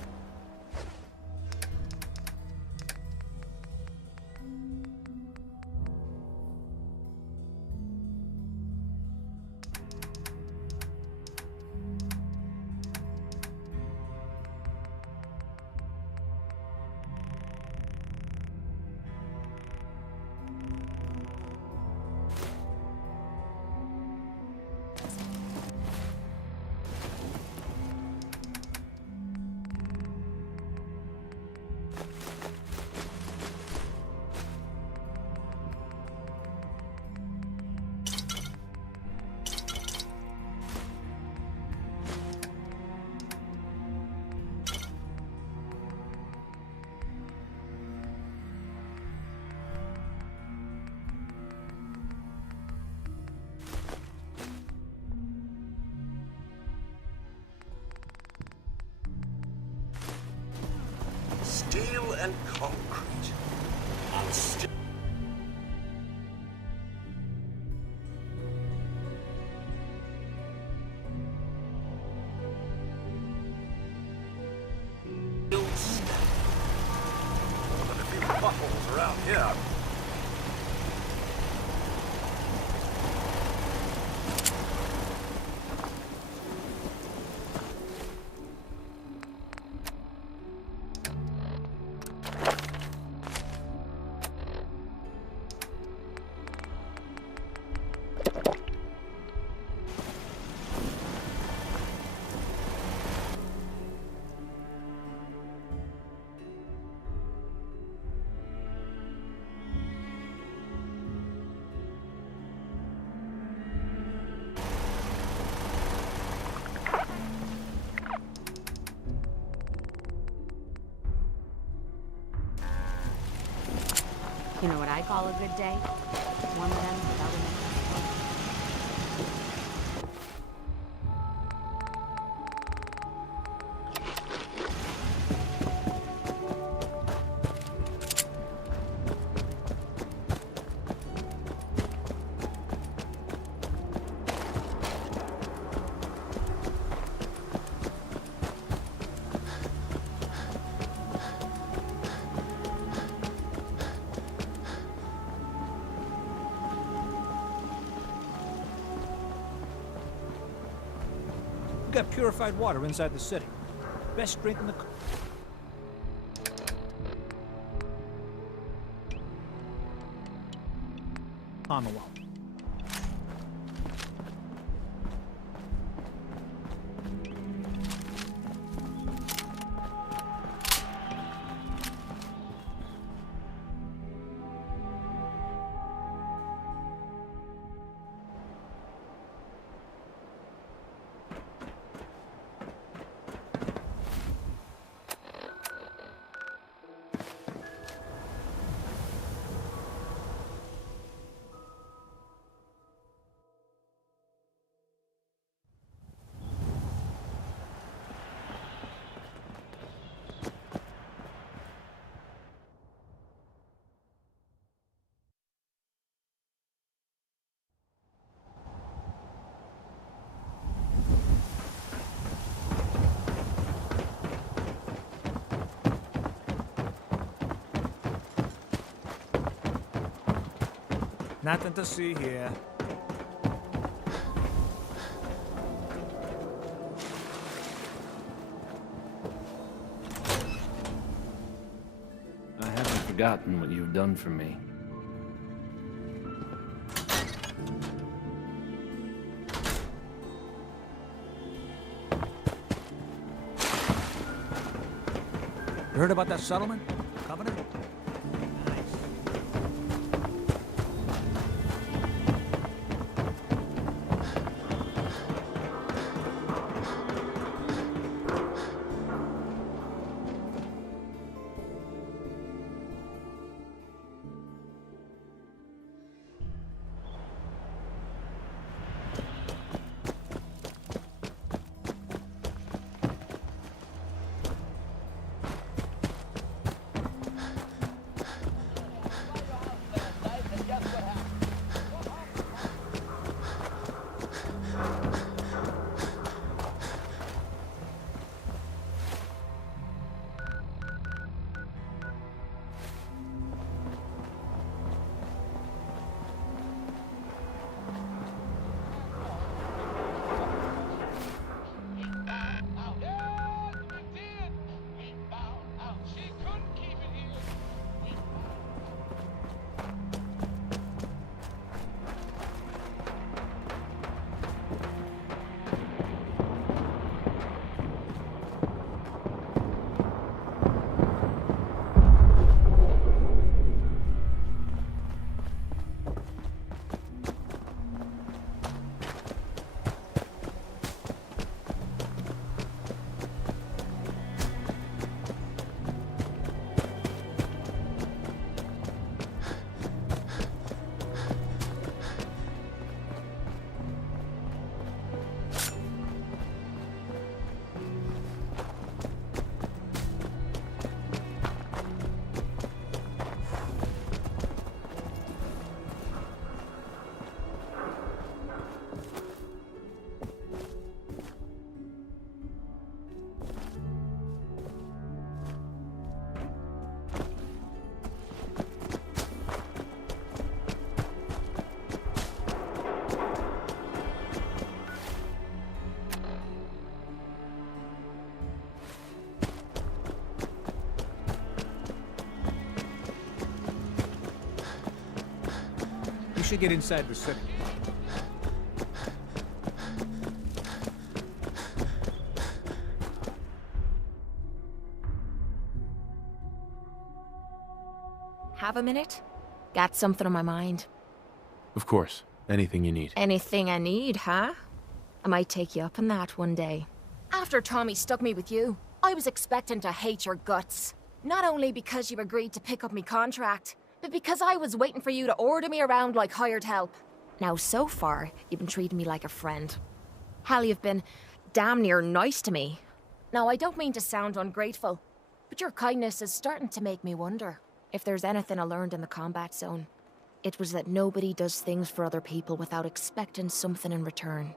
Steel and concrete. And steel. More than a few potholes around here. You know what I call a good day? One of them without an We got purified water inside the city. Best drink in the... On the wall. Nothing to see here. I haven't forgotten what you've done for me. You heard about that settlement? Covenant? should get inside the city. Have a minute? Got something on my mind. Of course. Anything you need. Anything I need, huh? I might take you up on that one day. After Tommy stuck me with you, I was expecting to hate your guts. Not only because you agreed to pick up me contract, but because I was waiting for you to order me around like hired help. Now, so far, you've been treating me like a friend. Hell, you've been damn near nice to me. Now, I don't mean to sound ungrateful, but your kindness is starting to make me wonder if there's anything I learned in the combat zone. It was that nobody does things for other people without expecting something in return.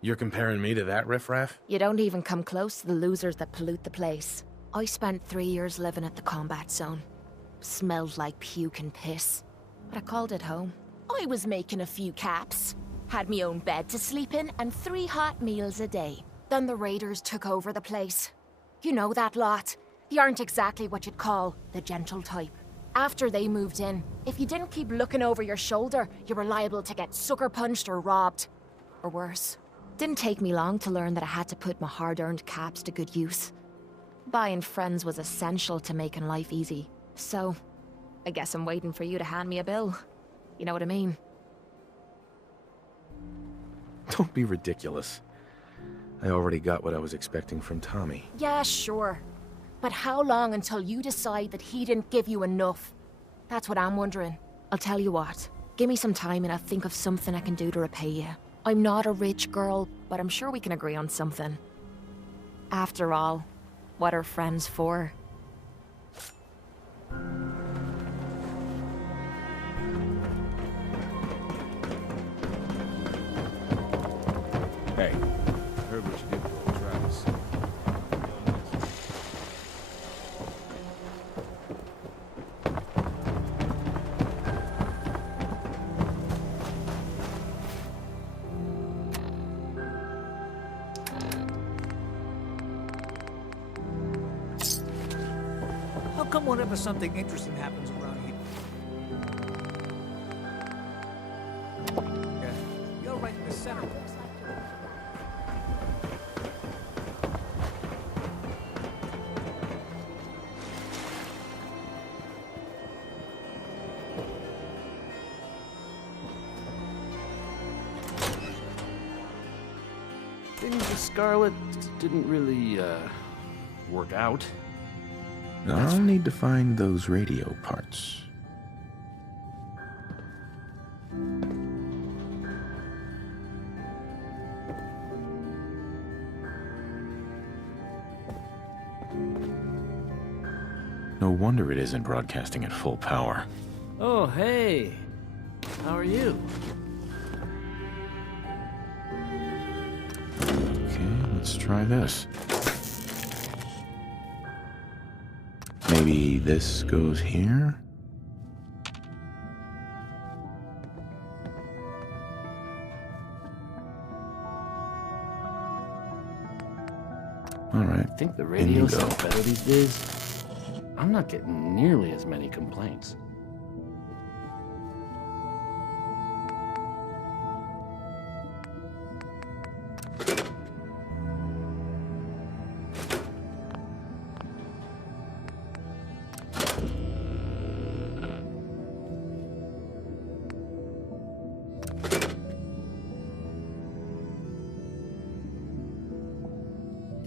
You're comparing me to that riffraff? You don't even come close to the losers that pollute the place. I spent 3 years living at the combat zone. Smelled like puke and piss. But I called it home. I was making a few caps. Had me own bed to sleep in and 3 hot meals a day. Then the raiders took over the place. You know that lot. They aren't exactly what you'd call the gentle type. After they moved in, if you didn't keep looking over your shoulder, you were liable to get sucker punched or robbed. Or worse. Didn't take me long to learn that I had to put my hard-earned caps to good use. Buying friends was essential to making life easy. So, I guess I'm waiting for you to hand me a bill. You know what I mean? Don't be ridiculous. I already got what I was expecting from Tommy. Yeah, sure. But how long until you decide that he didn't give you enough? That's what I'm wondering. I'll tell you what. Give me some time and I'll think of something I can do to repay you. I'm not a rich girl, but I'm sure we can agree on something. After all, what are friends for? Hey, I heard what you did for Travis. How come whenever something interesting happens around here? Yeah, you're right in the center. Things with Scarlet didn't really, work out. I'll need to find those radio parts. No wonder it isn't broadcasting at full power. Oh, hey. How are you? Okay, let's try this. Maybe this goes here? All right. I think the radio sounds better these days. I'm not getting nearly as many complaints.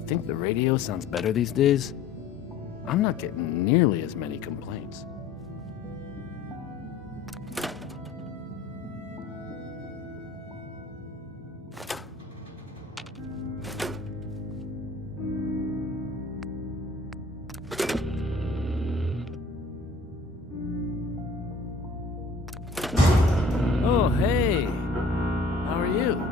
Think the radio sounds better these days? I'm not getting nearly as many complaints. Oh, hey. How are you?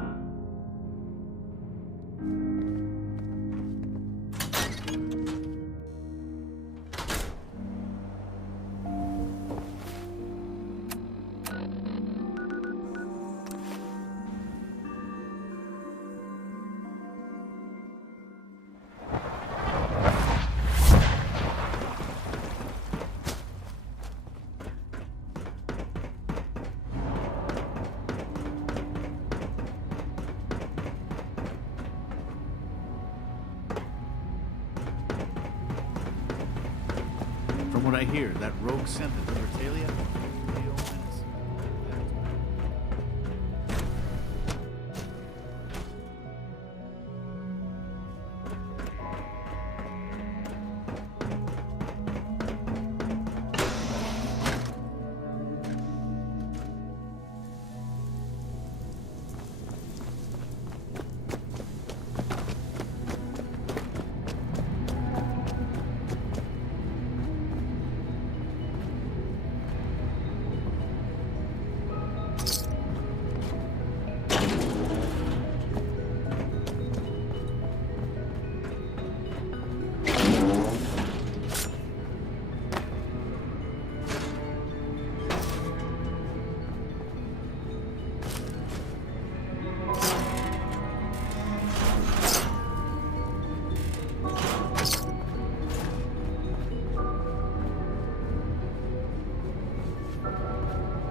what I hear. That rogue sent the Libertalia.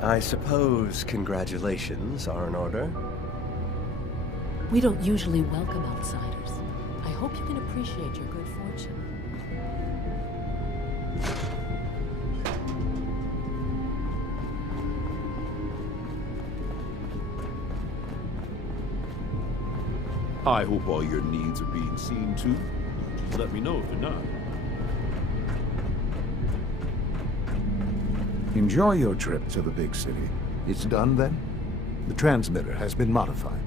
I suppose congratulations are in order. We don't usually welcome outsiders. I hope you can appreciate your good fortune. I hope all your needs are being seen to. Just let me know if they're not. Enjoy your trip to the big city. It's done then? The transmitter has been modified.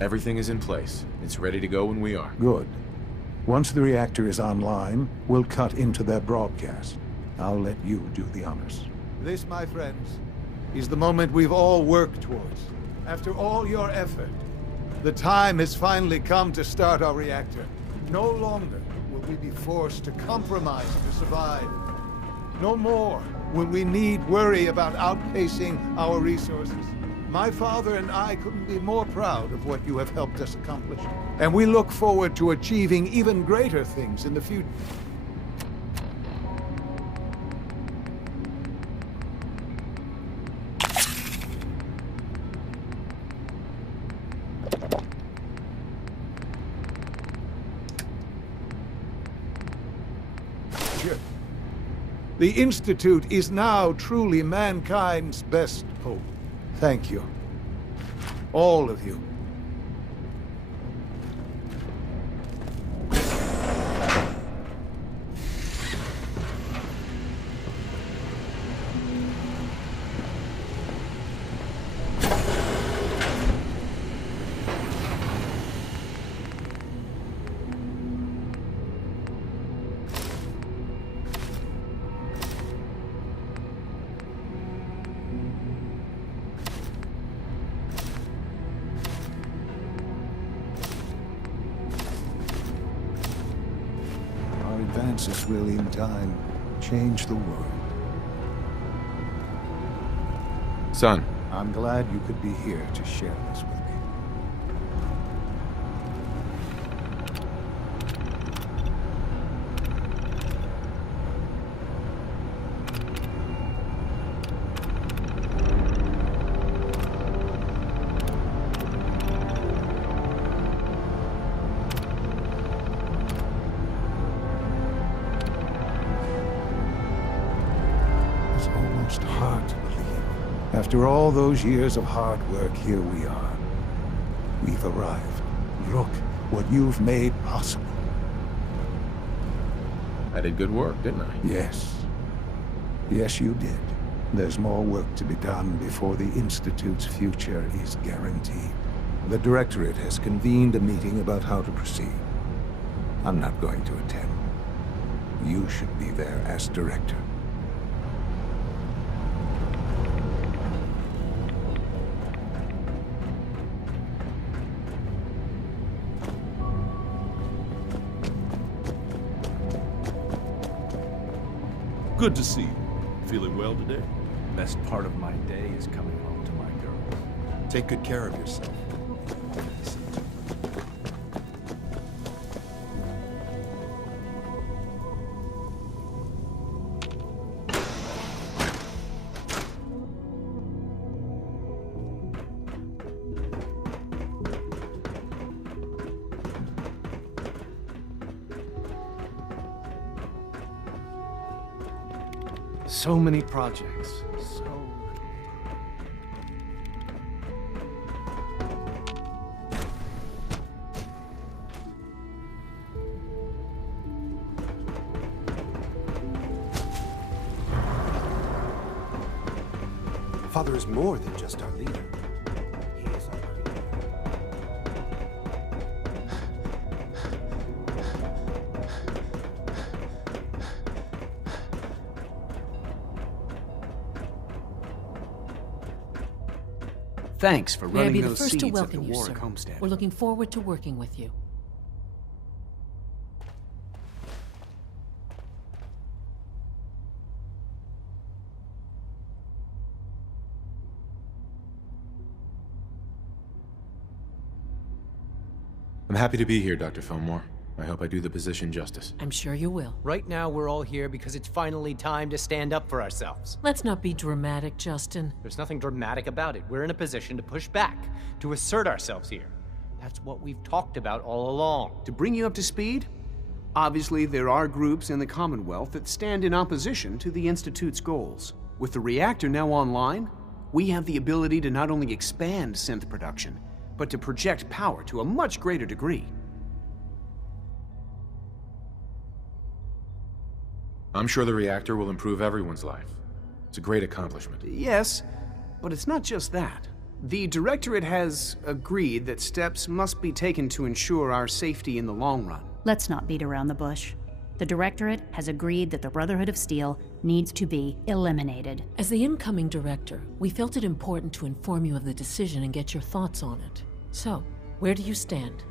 Everything is in place. It's ready to go when we are. Good. Once the reactor is online, we'll cut into their broadcast. I'll let you do the honors. This, my friends, is the moment we've all worked towards. After all your effort, the time has finally come to start our reactor. No longer will we be forced to compromise to survive. No more will we need worry about outpacing our resources. My father and I couldn't be more proud of what you have helped us accomplish. And we look forward to achieving even greater things in the future. The Institute is now truly mankind's best hope. Thank you. All of you. Advances will, in time, change the world. Son. I'm glad you could be here to share this with me. Hard to believe. After all those years of hard work, here we are. We've arrived. Look what you've made possible. I did good work, didn't I? Yes. Yes, you did. There's more work to be done before the Institute's future is guaranteed. The Directorate has convened a meeting about how to proceed. I'm not going to attend. You should be there as Director. Good to see you. Feeling well today? Best part of my day is coming home to my girl. Take good care of yourself. So many projects. So... Father is more than just our leader. He is our creator. Thanks for May I running be the those first to seeds at the welcome you, Warwick sir. homestead. We're looking forward to working with you. I'm happy to be here, Dr. Fillmore. I hope I do the position justice. I'm sure you will. Right now, we're all here because it's finally time to stand up for ourselves. Let's not be dramatic, Justin. There's nothing dramatic about it. We're in a position to push back, to assert ourselves here. That's what we've talked about all along. To bring you up to speed, obviously there are groups in the Commonwealth that stand in opposition to the Institute's goals. With the reactor now online, we have the ability to not only expand synth production, but to project power to a much greater degree. I'm sure the reactor will improve everyone's life. It's a great accomplishment. Yes, but it's not just that. The Directorate has agreed that steps must be taken to ensure our safety in the long run. Let's not beat around the bush. The Directorate has agreed that the Brotherhood of Steel needs to be eliminated. As the incoming director, we felt it important to inform you of the decision and get your thoughts on it. So, where do you stand?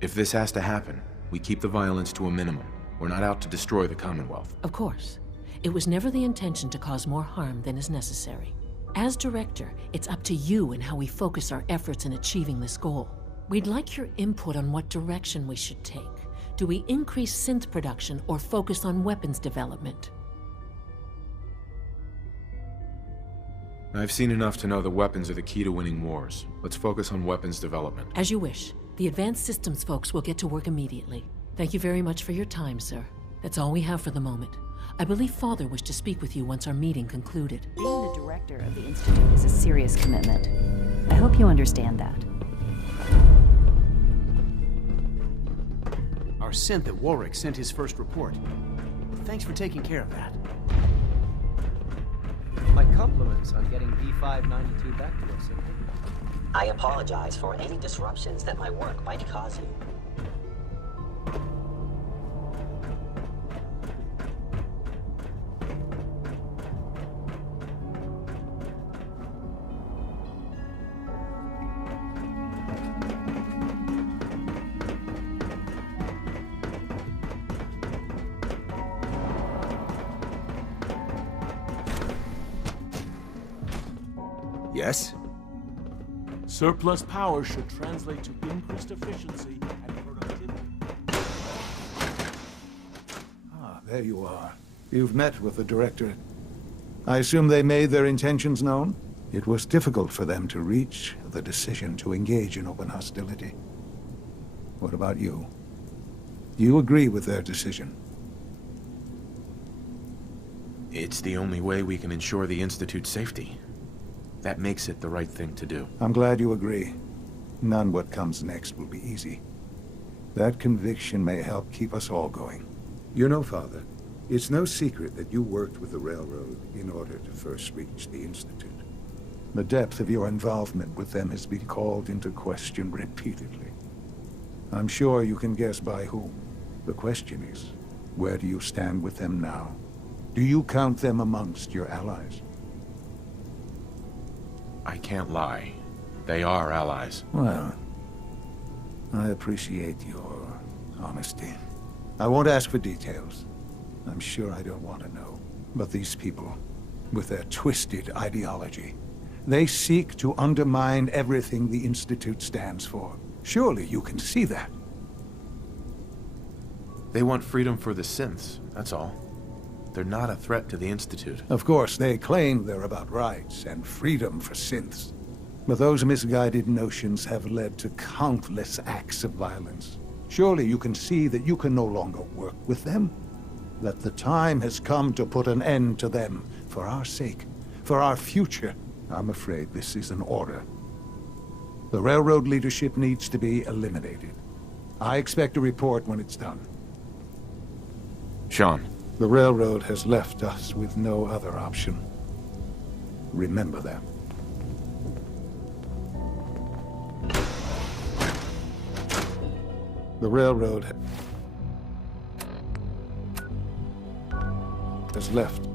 If this has to happen, we keep the violence to a minimum. We're not out to destroy the Commonwealth. Of course. It was never the intention to cause more harm than is necessary. As director, it's up to you and how we focus our efforts in achieving this goal. We'd like your input on what direction we should take. Do we increase synth production or focus on weapons development? I've seen enough to know that weapons are the key to winning wars. Let's focus on weapons development. As you wish. The Advanced Systems folks will get to work immediately. Thank you very much for your time, sir. That's all we have for the moment. I believe Father wished to speak with you once our meeting concluded. Being the director of the Institute is a serious commitment. I hope you understand that. Our synth at Warwick sent his first report. Thanks for taking care of that. My compliments on getting B592 back to us. I apologize for any disruptions that my work might cause you. Yes? Surplus power should translate to increased efficiency and productivity. Ah, there you are. You've met with the Directorate. I assume they made their intentions known? It was difficult for them to reach the decision to engage in open hostility. What about you? Do you agree with their decision? It's the only way we can ensure the Institute's safety. That makes it the right thing to do. I'm glad you agree. None what comes next will be easy. That conviction may help keep us all going. You know, Father, it's no secret that you worked with the Railroad in order to first reach the Institute. The depth of your involvement with them has been called into question repeatedly. I'm sure you can guess by whom. The question is, where do you stand with them now? Do you count them amongst your allies? I can't lie. They are allies. Well, I appreciate your honesty. I won't ask for details. I'm sure I don't want to know. But these people, with their twisted ideology, they seek to undermine everything the Institute stands for. Surely you can see that. They want freedom for the synths, that's all. They're not a threat to the Institute. Of course, they claim they're about rights and freedom for synths. But those misguided notions have led to countless acts of violence. Surely you can see that you can no longer work with them. that the time has come to put an end to them, for our sake, for our future. I'm afraid this is an order. The railroad leadership needs to be eliminated. I expect a report when it's done. Sean. The railroad has left us with no other option. Remember that. The railroad has left.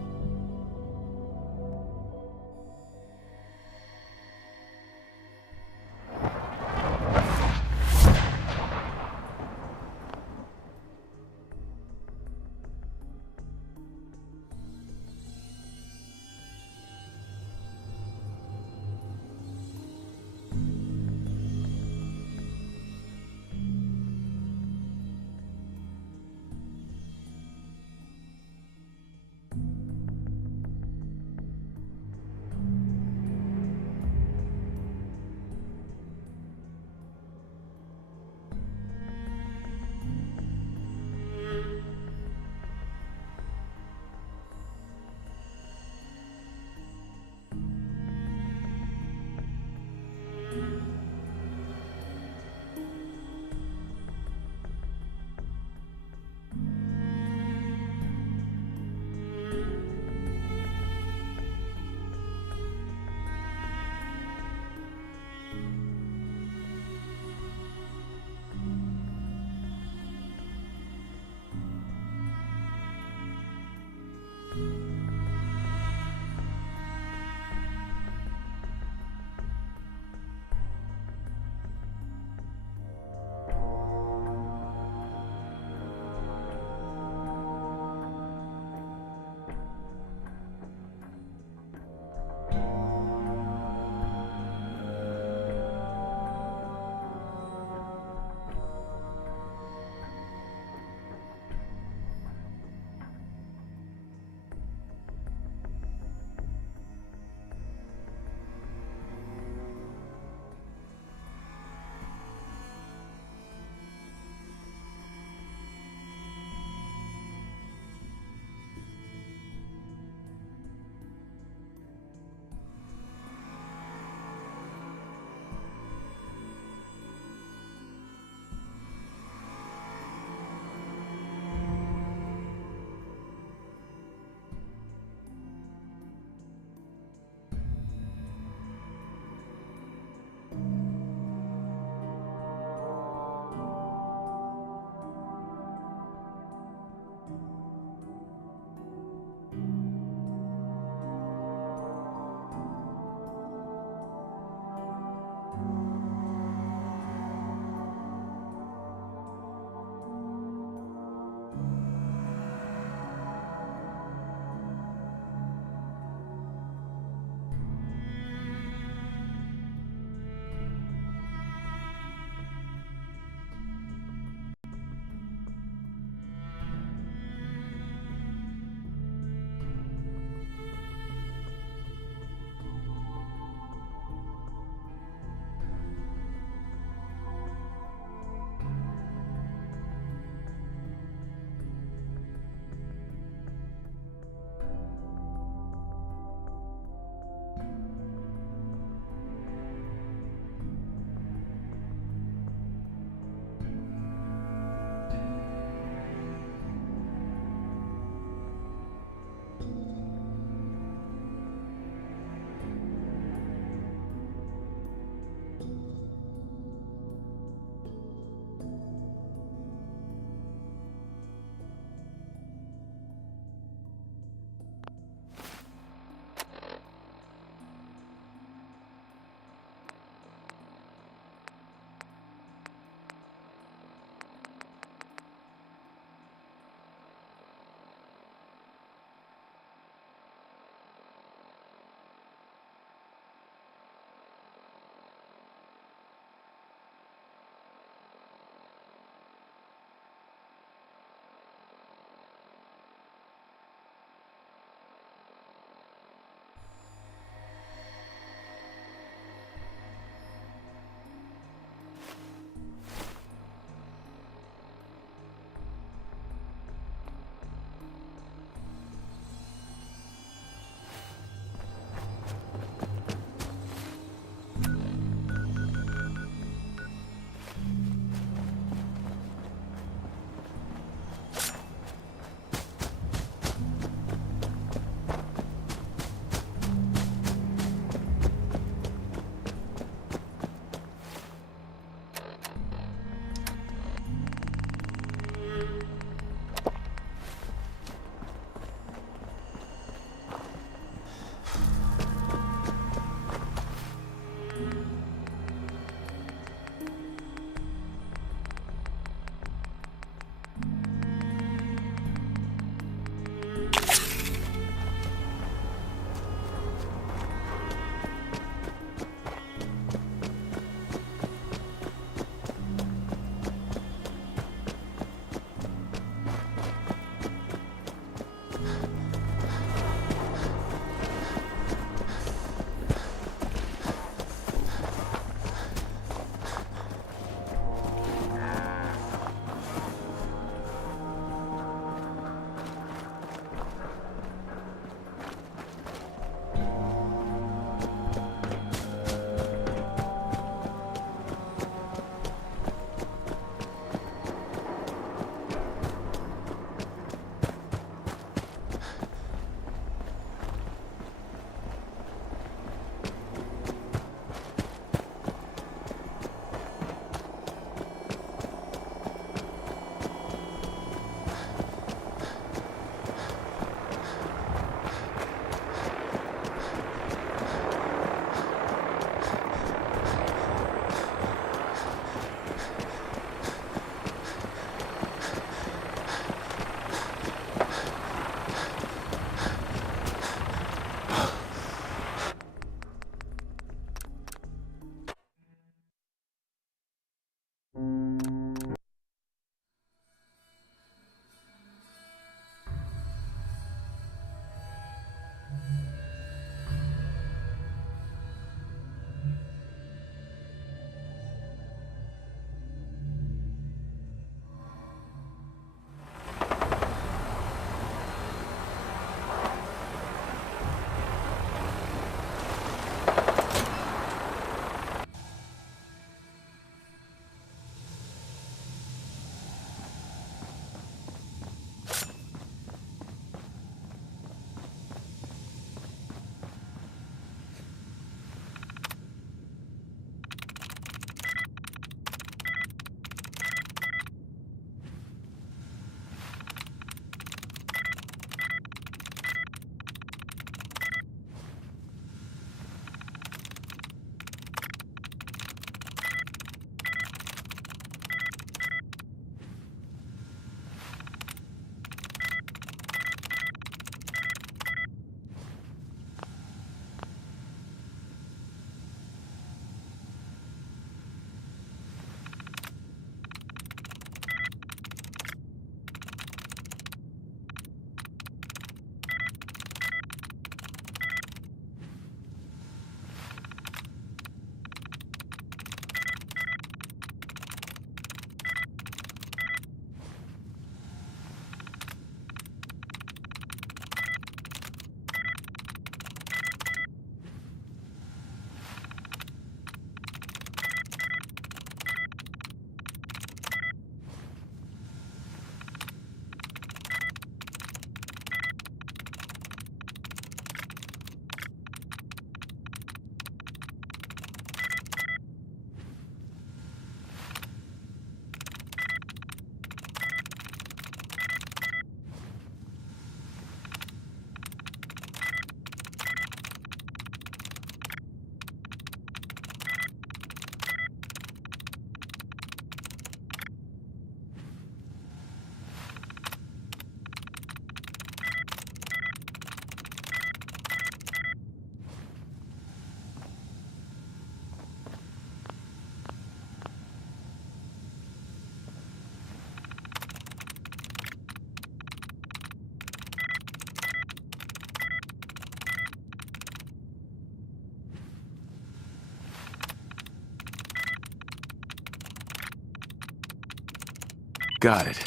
Got it.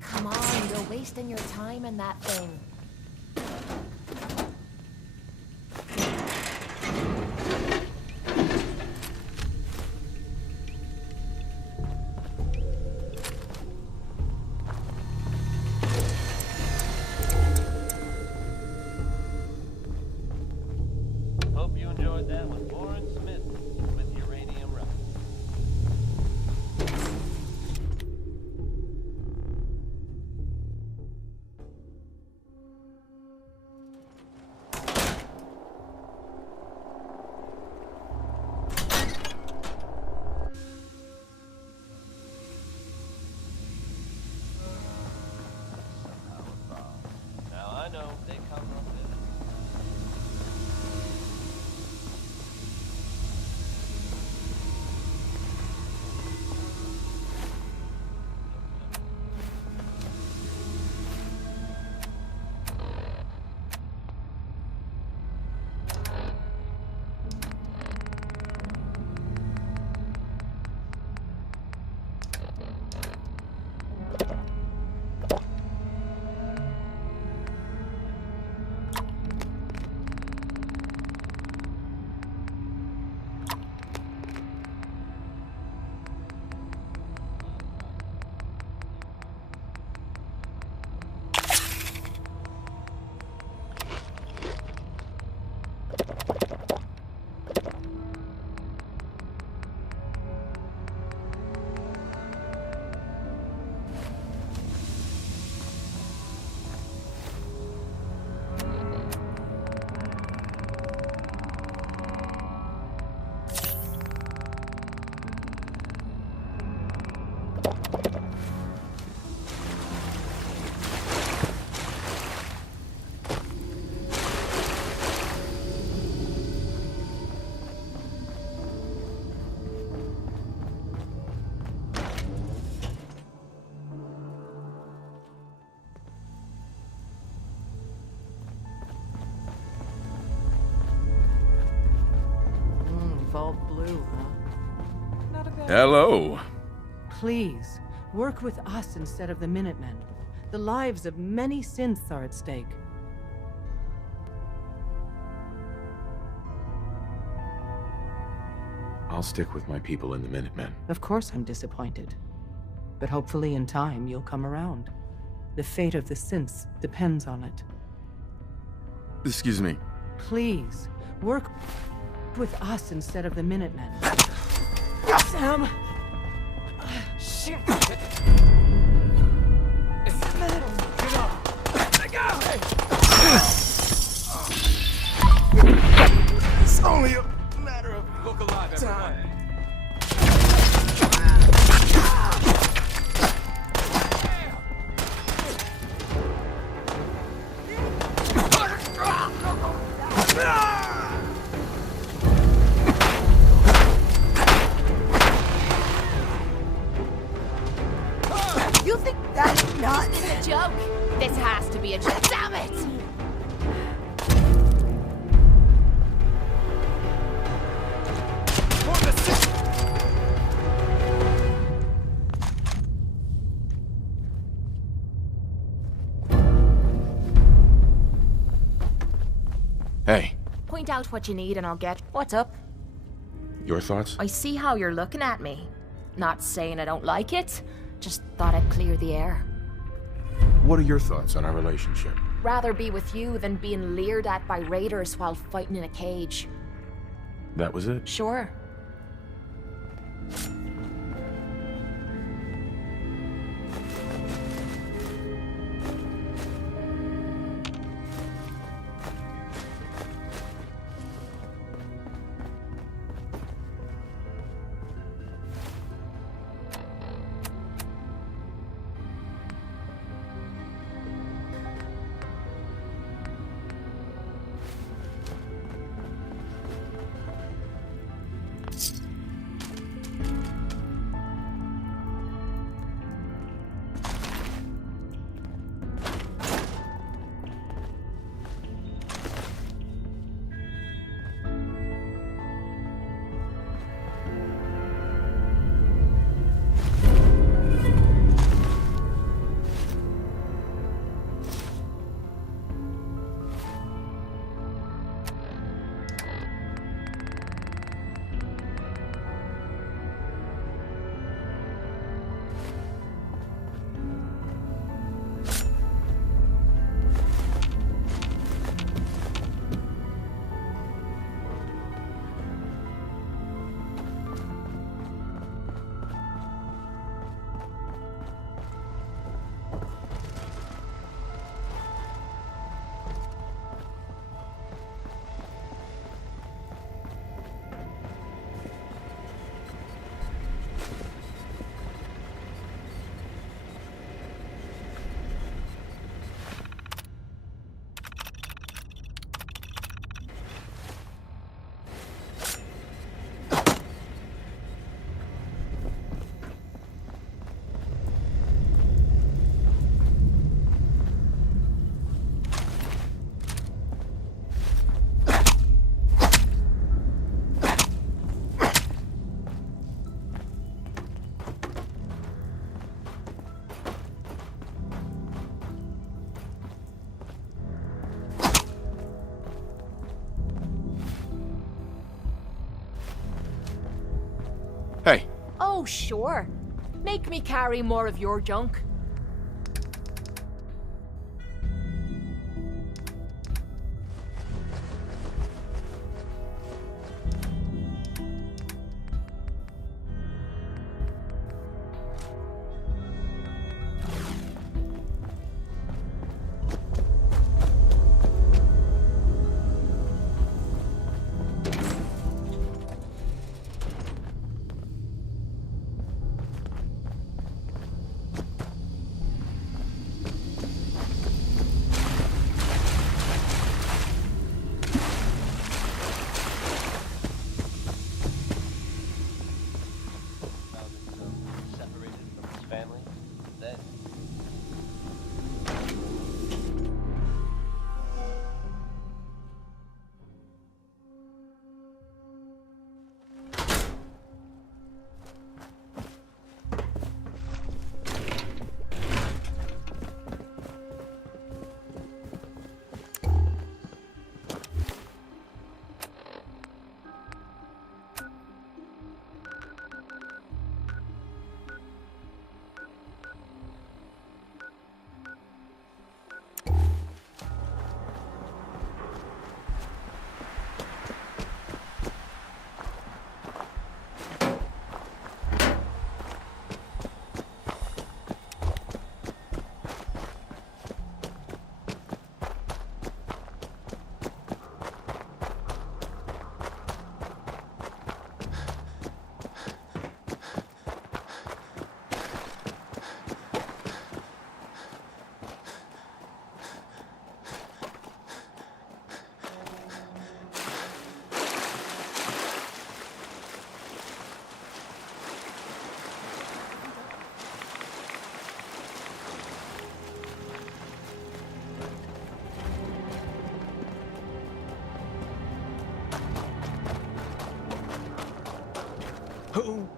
Come on, you're wasting your time in that thing. Hope you enjoyed that with Warren Smith with Uranium Rock. Now I know they come from this. Vault blue, huh? Not a bad. Hello. Please, work with us instead of the Minutemen. The lives of many synths are at stake. I'll stick with my people in the Minutemen. Of course I'm disappointed. But hopefully in time you'll come around. The fate of the synths depends on it. Excuse me. Please, work with us instead of the Minutemen. Sam! Shit! It's only a matter of look alive, time. You think that's not a joke? This has to be a joke. Damn it! Hey, Point out what you need and I'll get. What's up? your thoughts? I see how you're looking at me. Not saying I don't like it. Just thought I'd clear the air. What are your thoughts on our relationship? Rather be with you than being leered at by raiders while fighting in a cage. That was it? Sure. Hey. Oh, sure. Make me carry more of your junk. Separated from his family, then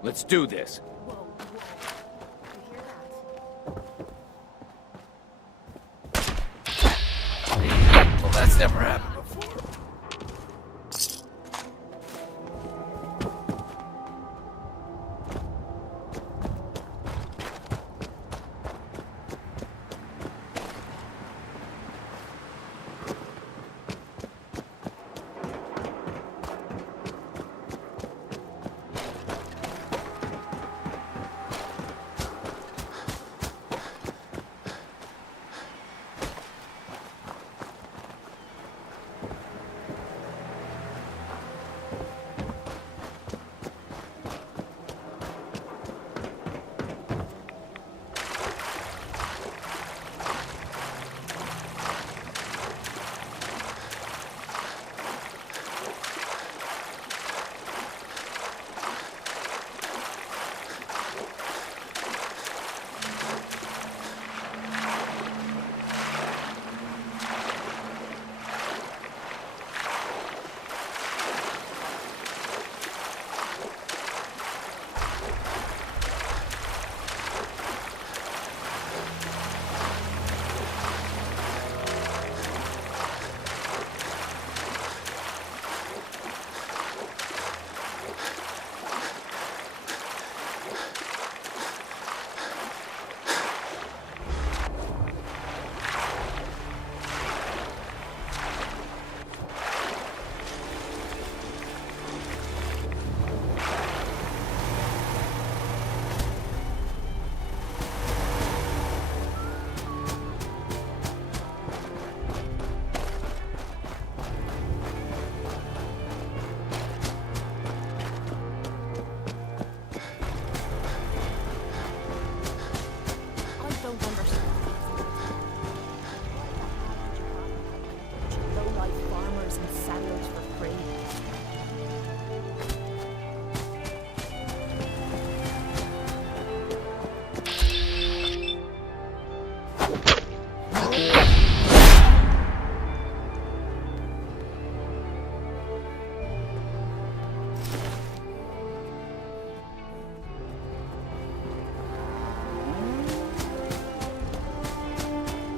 Let's do this. Well, that's never happened before.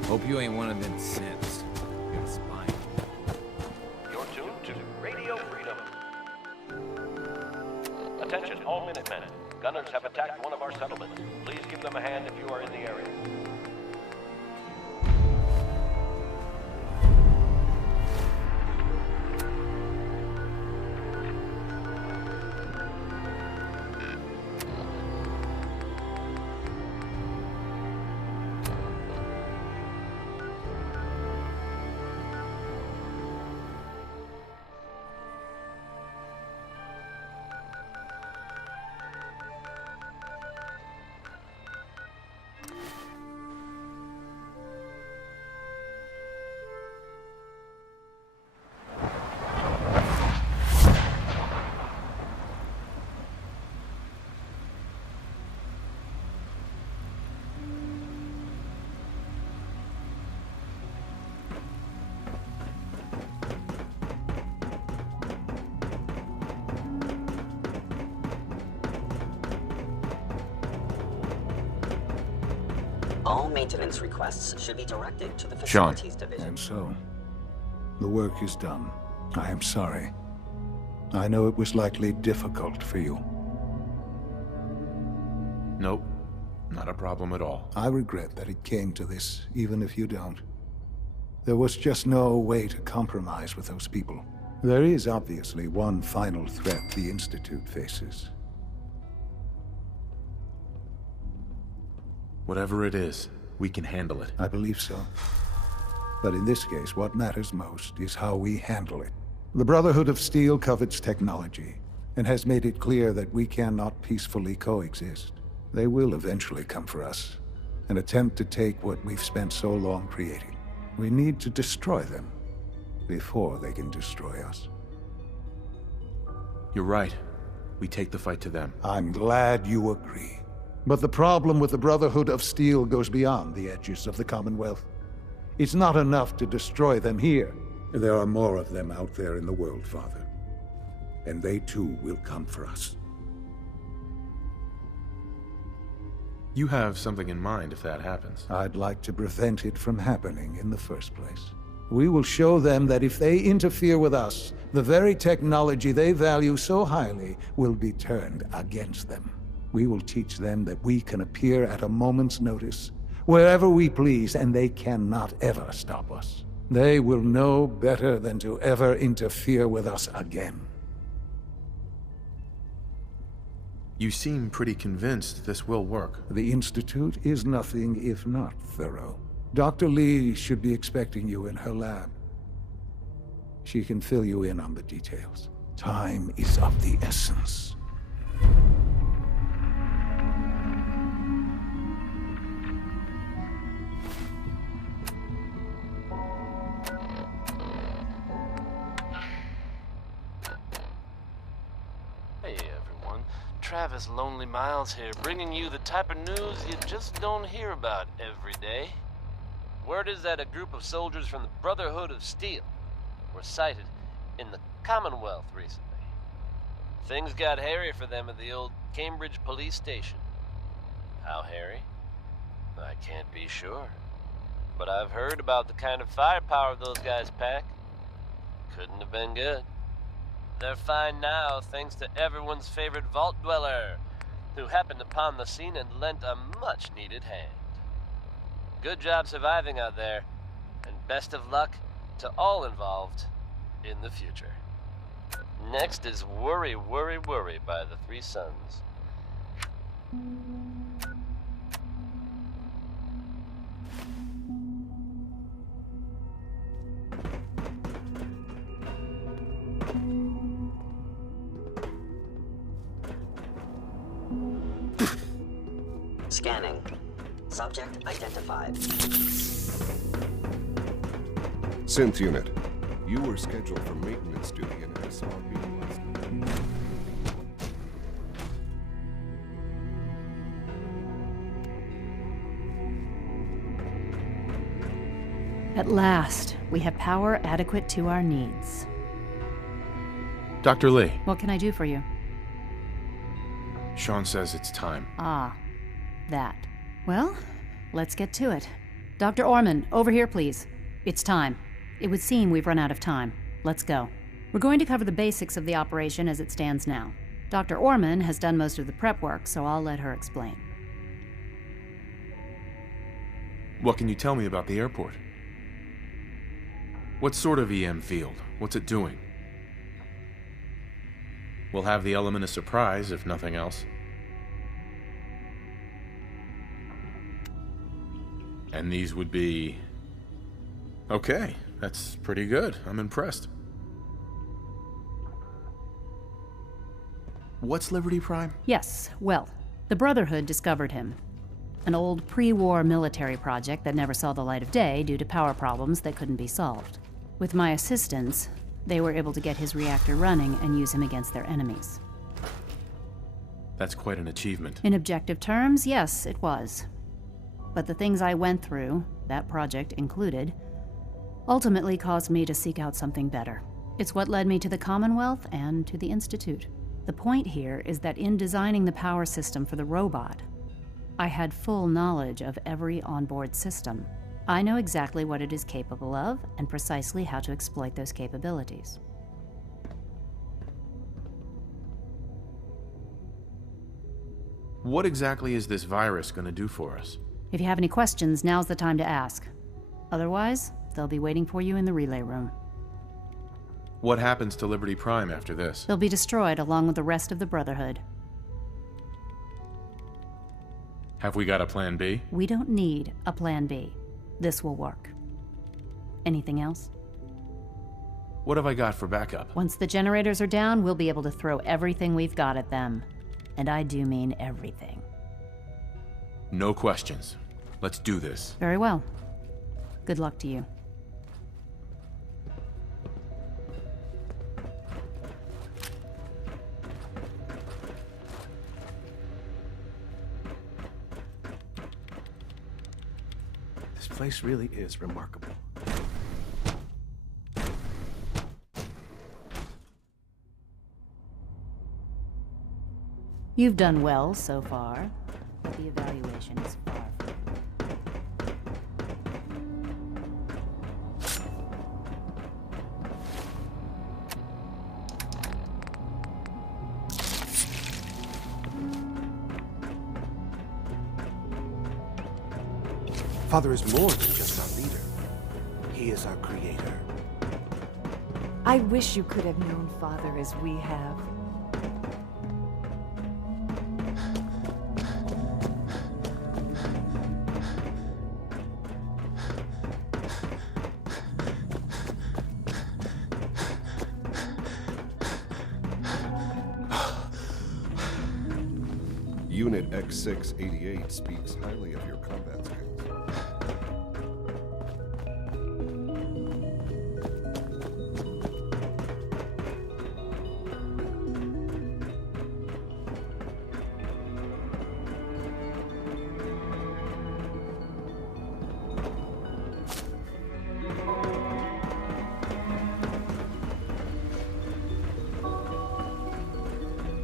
Hope you ain't one of them synths. You're a spy. You're tuned to Radio Freedom. Attention, all Minutemen. Gunners have attacked one of our settlements. Please give them a hand if you are in the area. All maintenance requests should be directed to the Sean. Facilities Division. And so, the work is done. I am sorry. I know it was likely difficult for you. Nope. Not a problem at all. I regret that it came to this, even if you don't. There was just no way to compromise with those people. There is obviously one final threat the Institute faces. Whatever it is, we can handle it. I believe so. But in this case, what matters most is how we handle it. The Brotherhood of Steel covets technology, and has made it clear that we cannot peacefully coexist. They will eventually come for us, and attempt to take what we've spent so long creating. We need to destroy them before they can destroy us. You're right. We take the fight to them. I'm glad you agree. But the problem with the Brotherhood of Steel goes beyond the edges of the Commonwealth. It's not enough to destroy them here. There are more of them out there in the world, Father. And they too will come for us. You have something in mind if that happens. I'd like to prevent it from happening in the first place. We will show them that if they interfere with us, the very technology they value so highly will be turned against them. We will teach them that we can appear at a moment's notice, wherever we please, and they cannot ever stop us. They will know better than to ever interfere with us again. You seem pretty convinced this will work. The Institute is nothing if not thorough. Dr. Lee should be expecting you in her lab. She can fill you in on the details. Time is of the essence. Travis Lonely Miles here, bringing you the type of news you just don't hear about every day. Word is that a group of soldiers from the Brotherhood of Steel were sighted in the Commonwealth recently. Things got hairy for them at the old Cambridge police station. How hairy? I can't be sure. But I've heard about the kind of firepower those guys pack. Couldn't have been good. They're fine now, thanks to everyone's favorite vault dweller, who happened upon the scene and lent a much-needed hand. Good job surviving out there, and best of luck to all involved in the future. Next is Worry, Worry, Worry by the Three Sons. Scanning. Subject identified. Synth unit. You were scheduled for maintenance duty in SRB last night. At last, we have power adequate to our needs. Dr. Lee. What can I do for you? Sean says it's time. Ah, that. Well, let's get to it. Dr. Orman, over here, please. It's time. It would seem we've run out of time. Let's go. We're going to cover the basics of the operation as it stands now. Dr. Orman has done most of the prep work, so I'll let her explain. What can you tell me about the airport? What sort of EM field? What's it doing? We'll have the element of surprise, if nothing else. And these would be... Okay, that's pretty good. I'm impressed. What's Liberty Prime? Yes, well, the Brotherhood discovered him. An old pre-war military project that never saw the light of day due to power problems that couldn't be solved. With my assistance, they were able to get his reactor running and use him against their enemies. That's quite an achievement. In objective terms, yes, it was. But the things I went through, that project included, ultimately caused me to seek out something better. It's what led me to the Commonwealth and to the Institute. The point here is that in designing the power system for the robot, I had full knowledge of every onboard system. I know exactly what it is capable of and precisely how to exploit those capabilities. What exactly is this virus going to do for us? If you have any questions, now's the time to ask. Otherwise, they'll be waiting for you in the relay room. What happens to Liberty Prime after this? They'll be destroyed along with the rest of the Brotherhood. Have we got a plan B? We don't need a plan B. This will work. Anything else? What have I got for backup? Once the generators are down, we'll be able to throw everything we've got at them. And I do mean everything. No questions. Let's do this. Very well. Good luck to you. This place really is remarkable. You've done well so far, but the evaluation is far from... Father is more than just our leader. He is our creator. I wish you could have known Father as we have. Unit X688 speaks highly of your combat skills.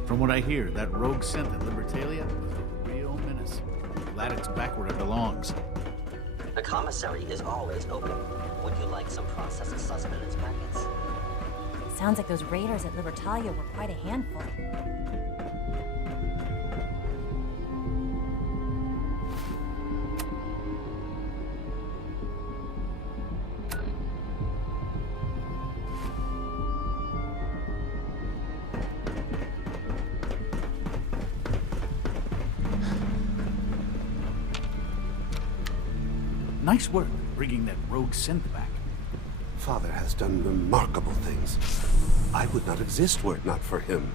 From what I hear, that rogue synth at Libertalia was a real menace. Glad it's back where it belongs. The commissary is always open. Would you like some process sustenance packets? Sounds like those raiders at Libertalia were quite a handful. Nice work bringing that rogue synth back. Father has done remarkable things. I would not exist were it not for him.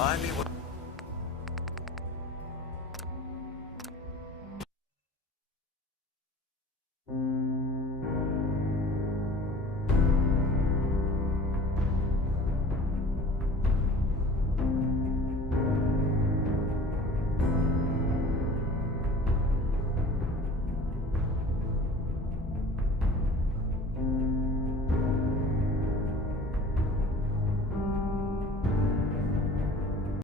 Line me with...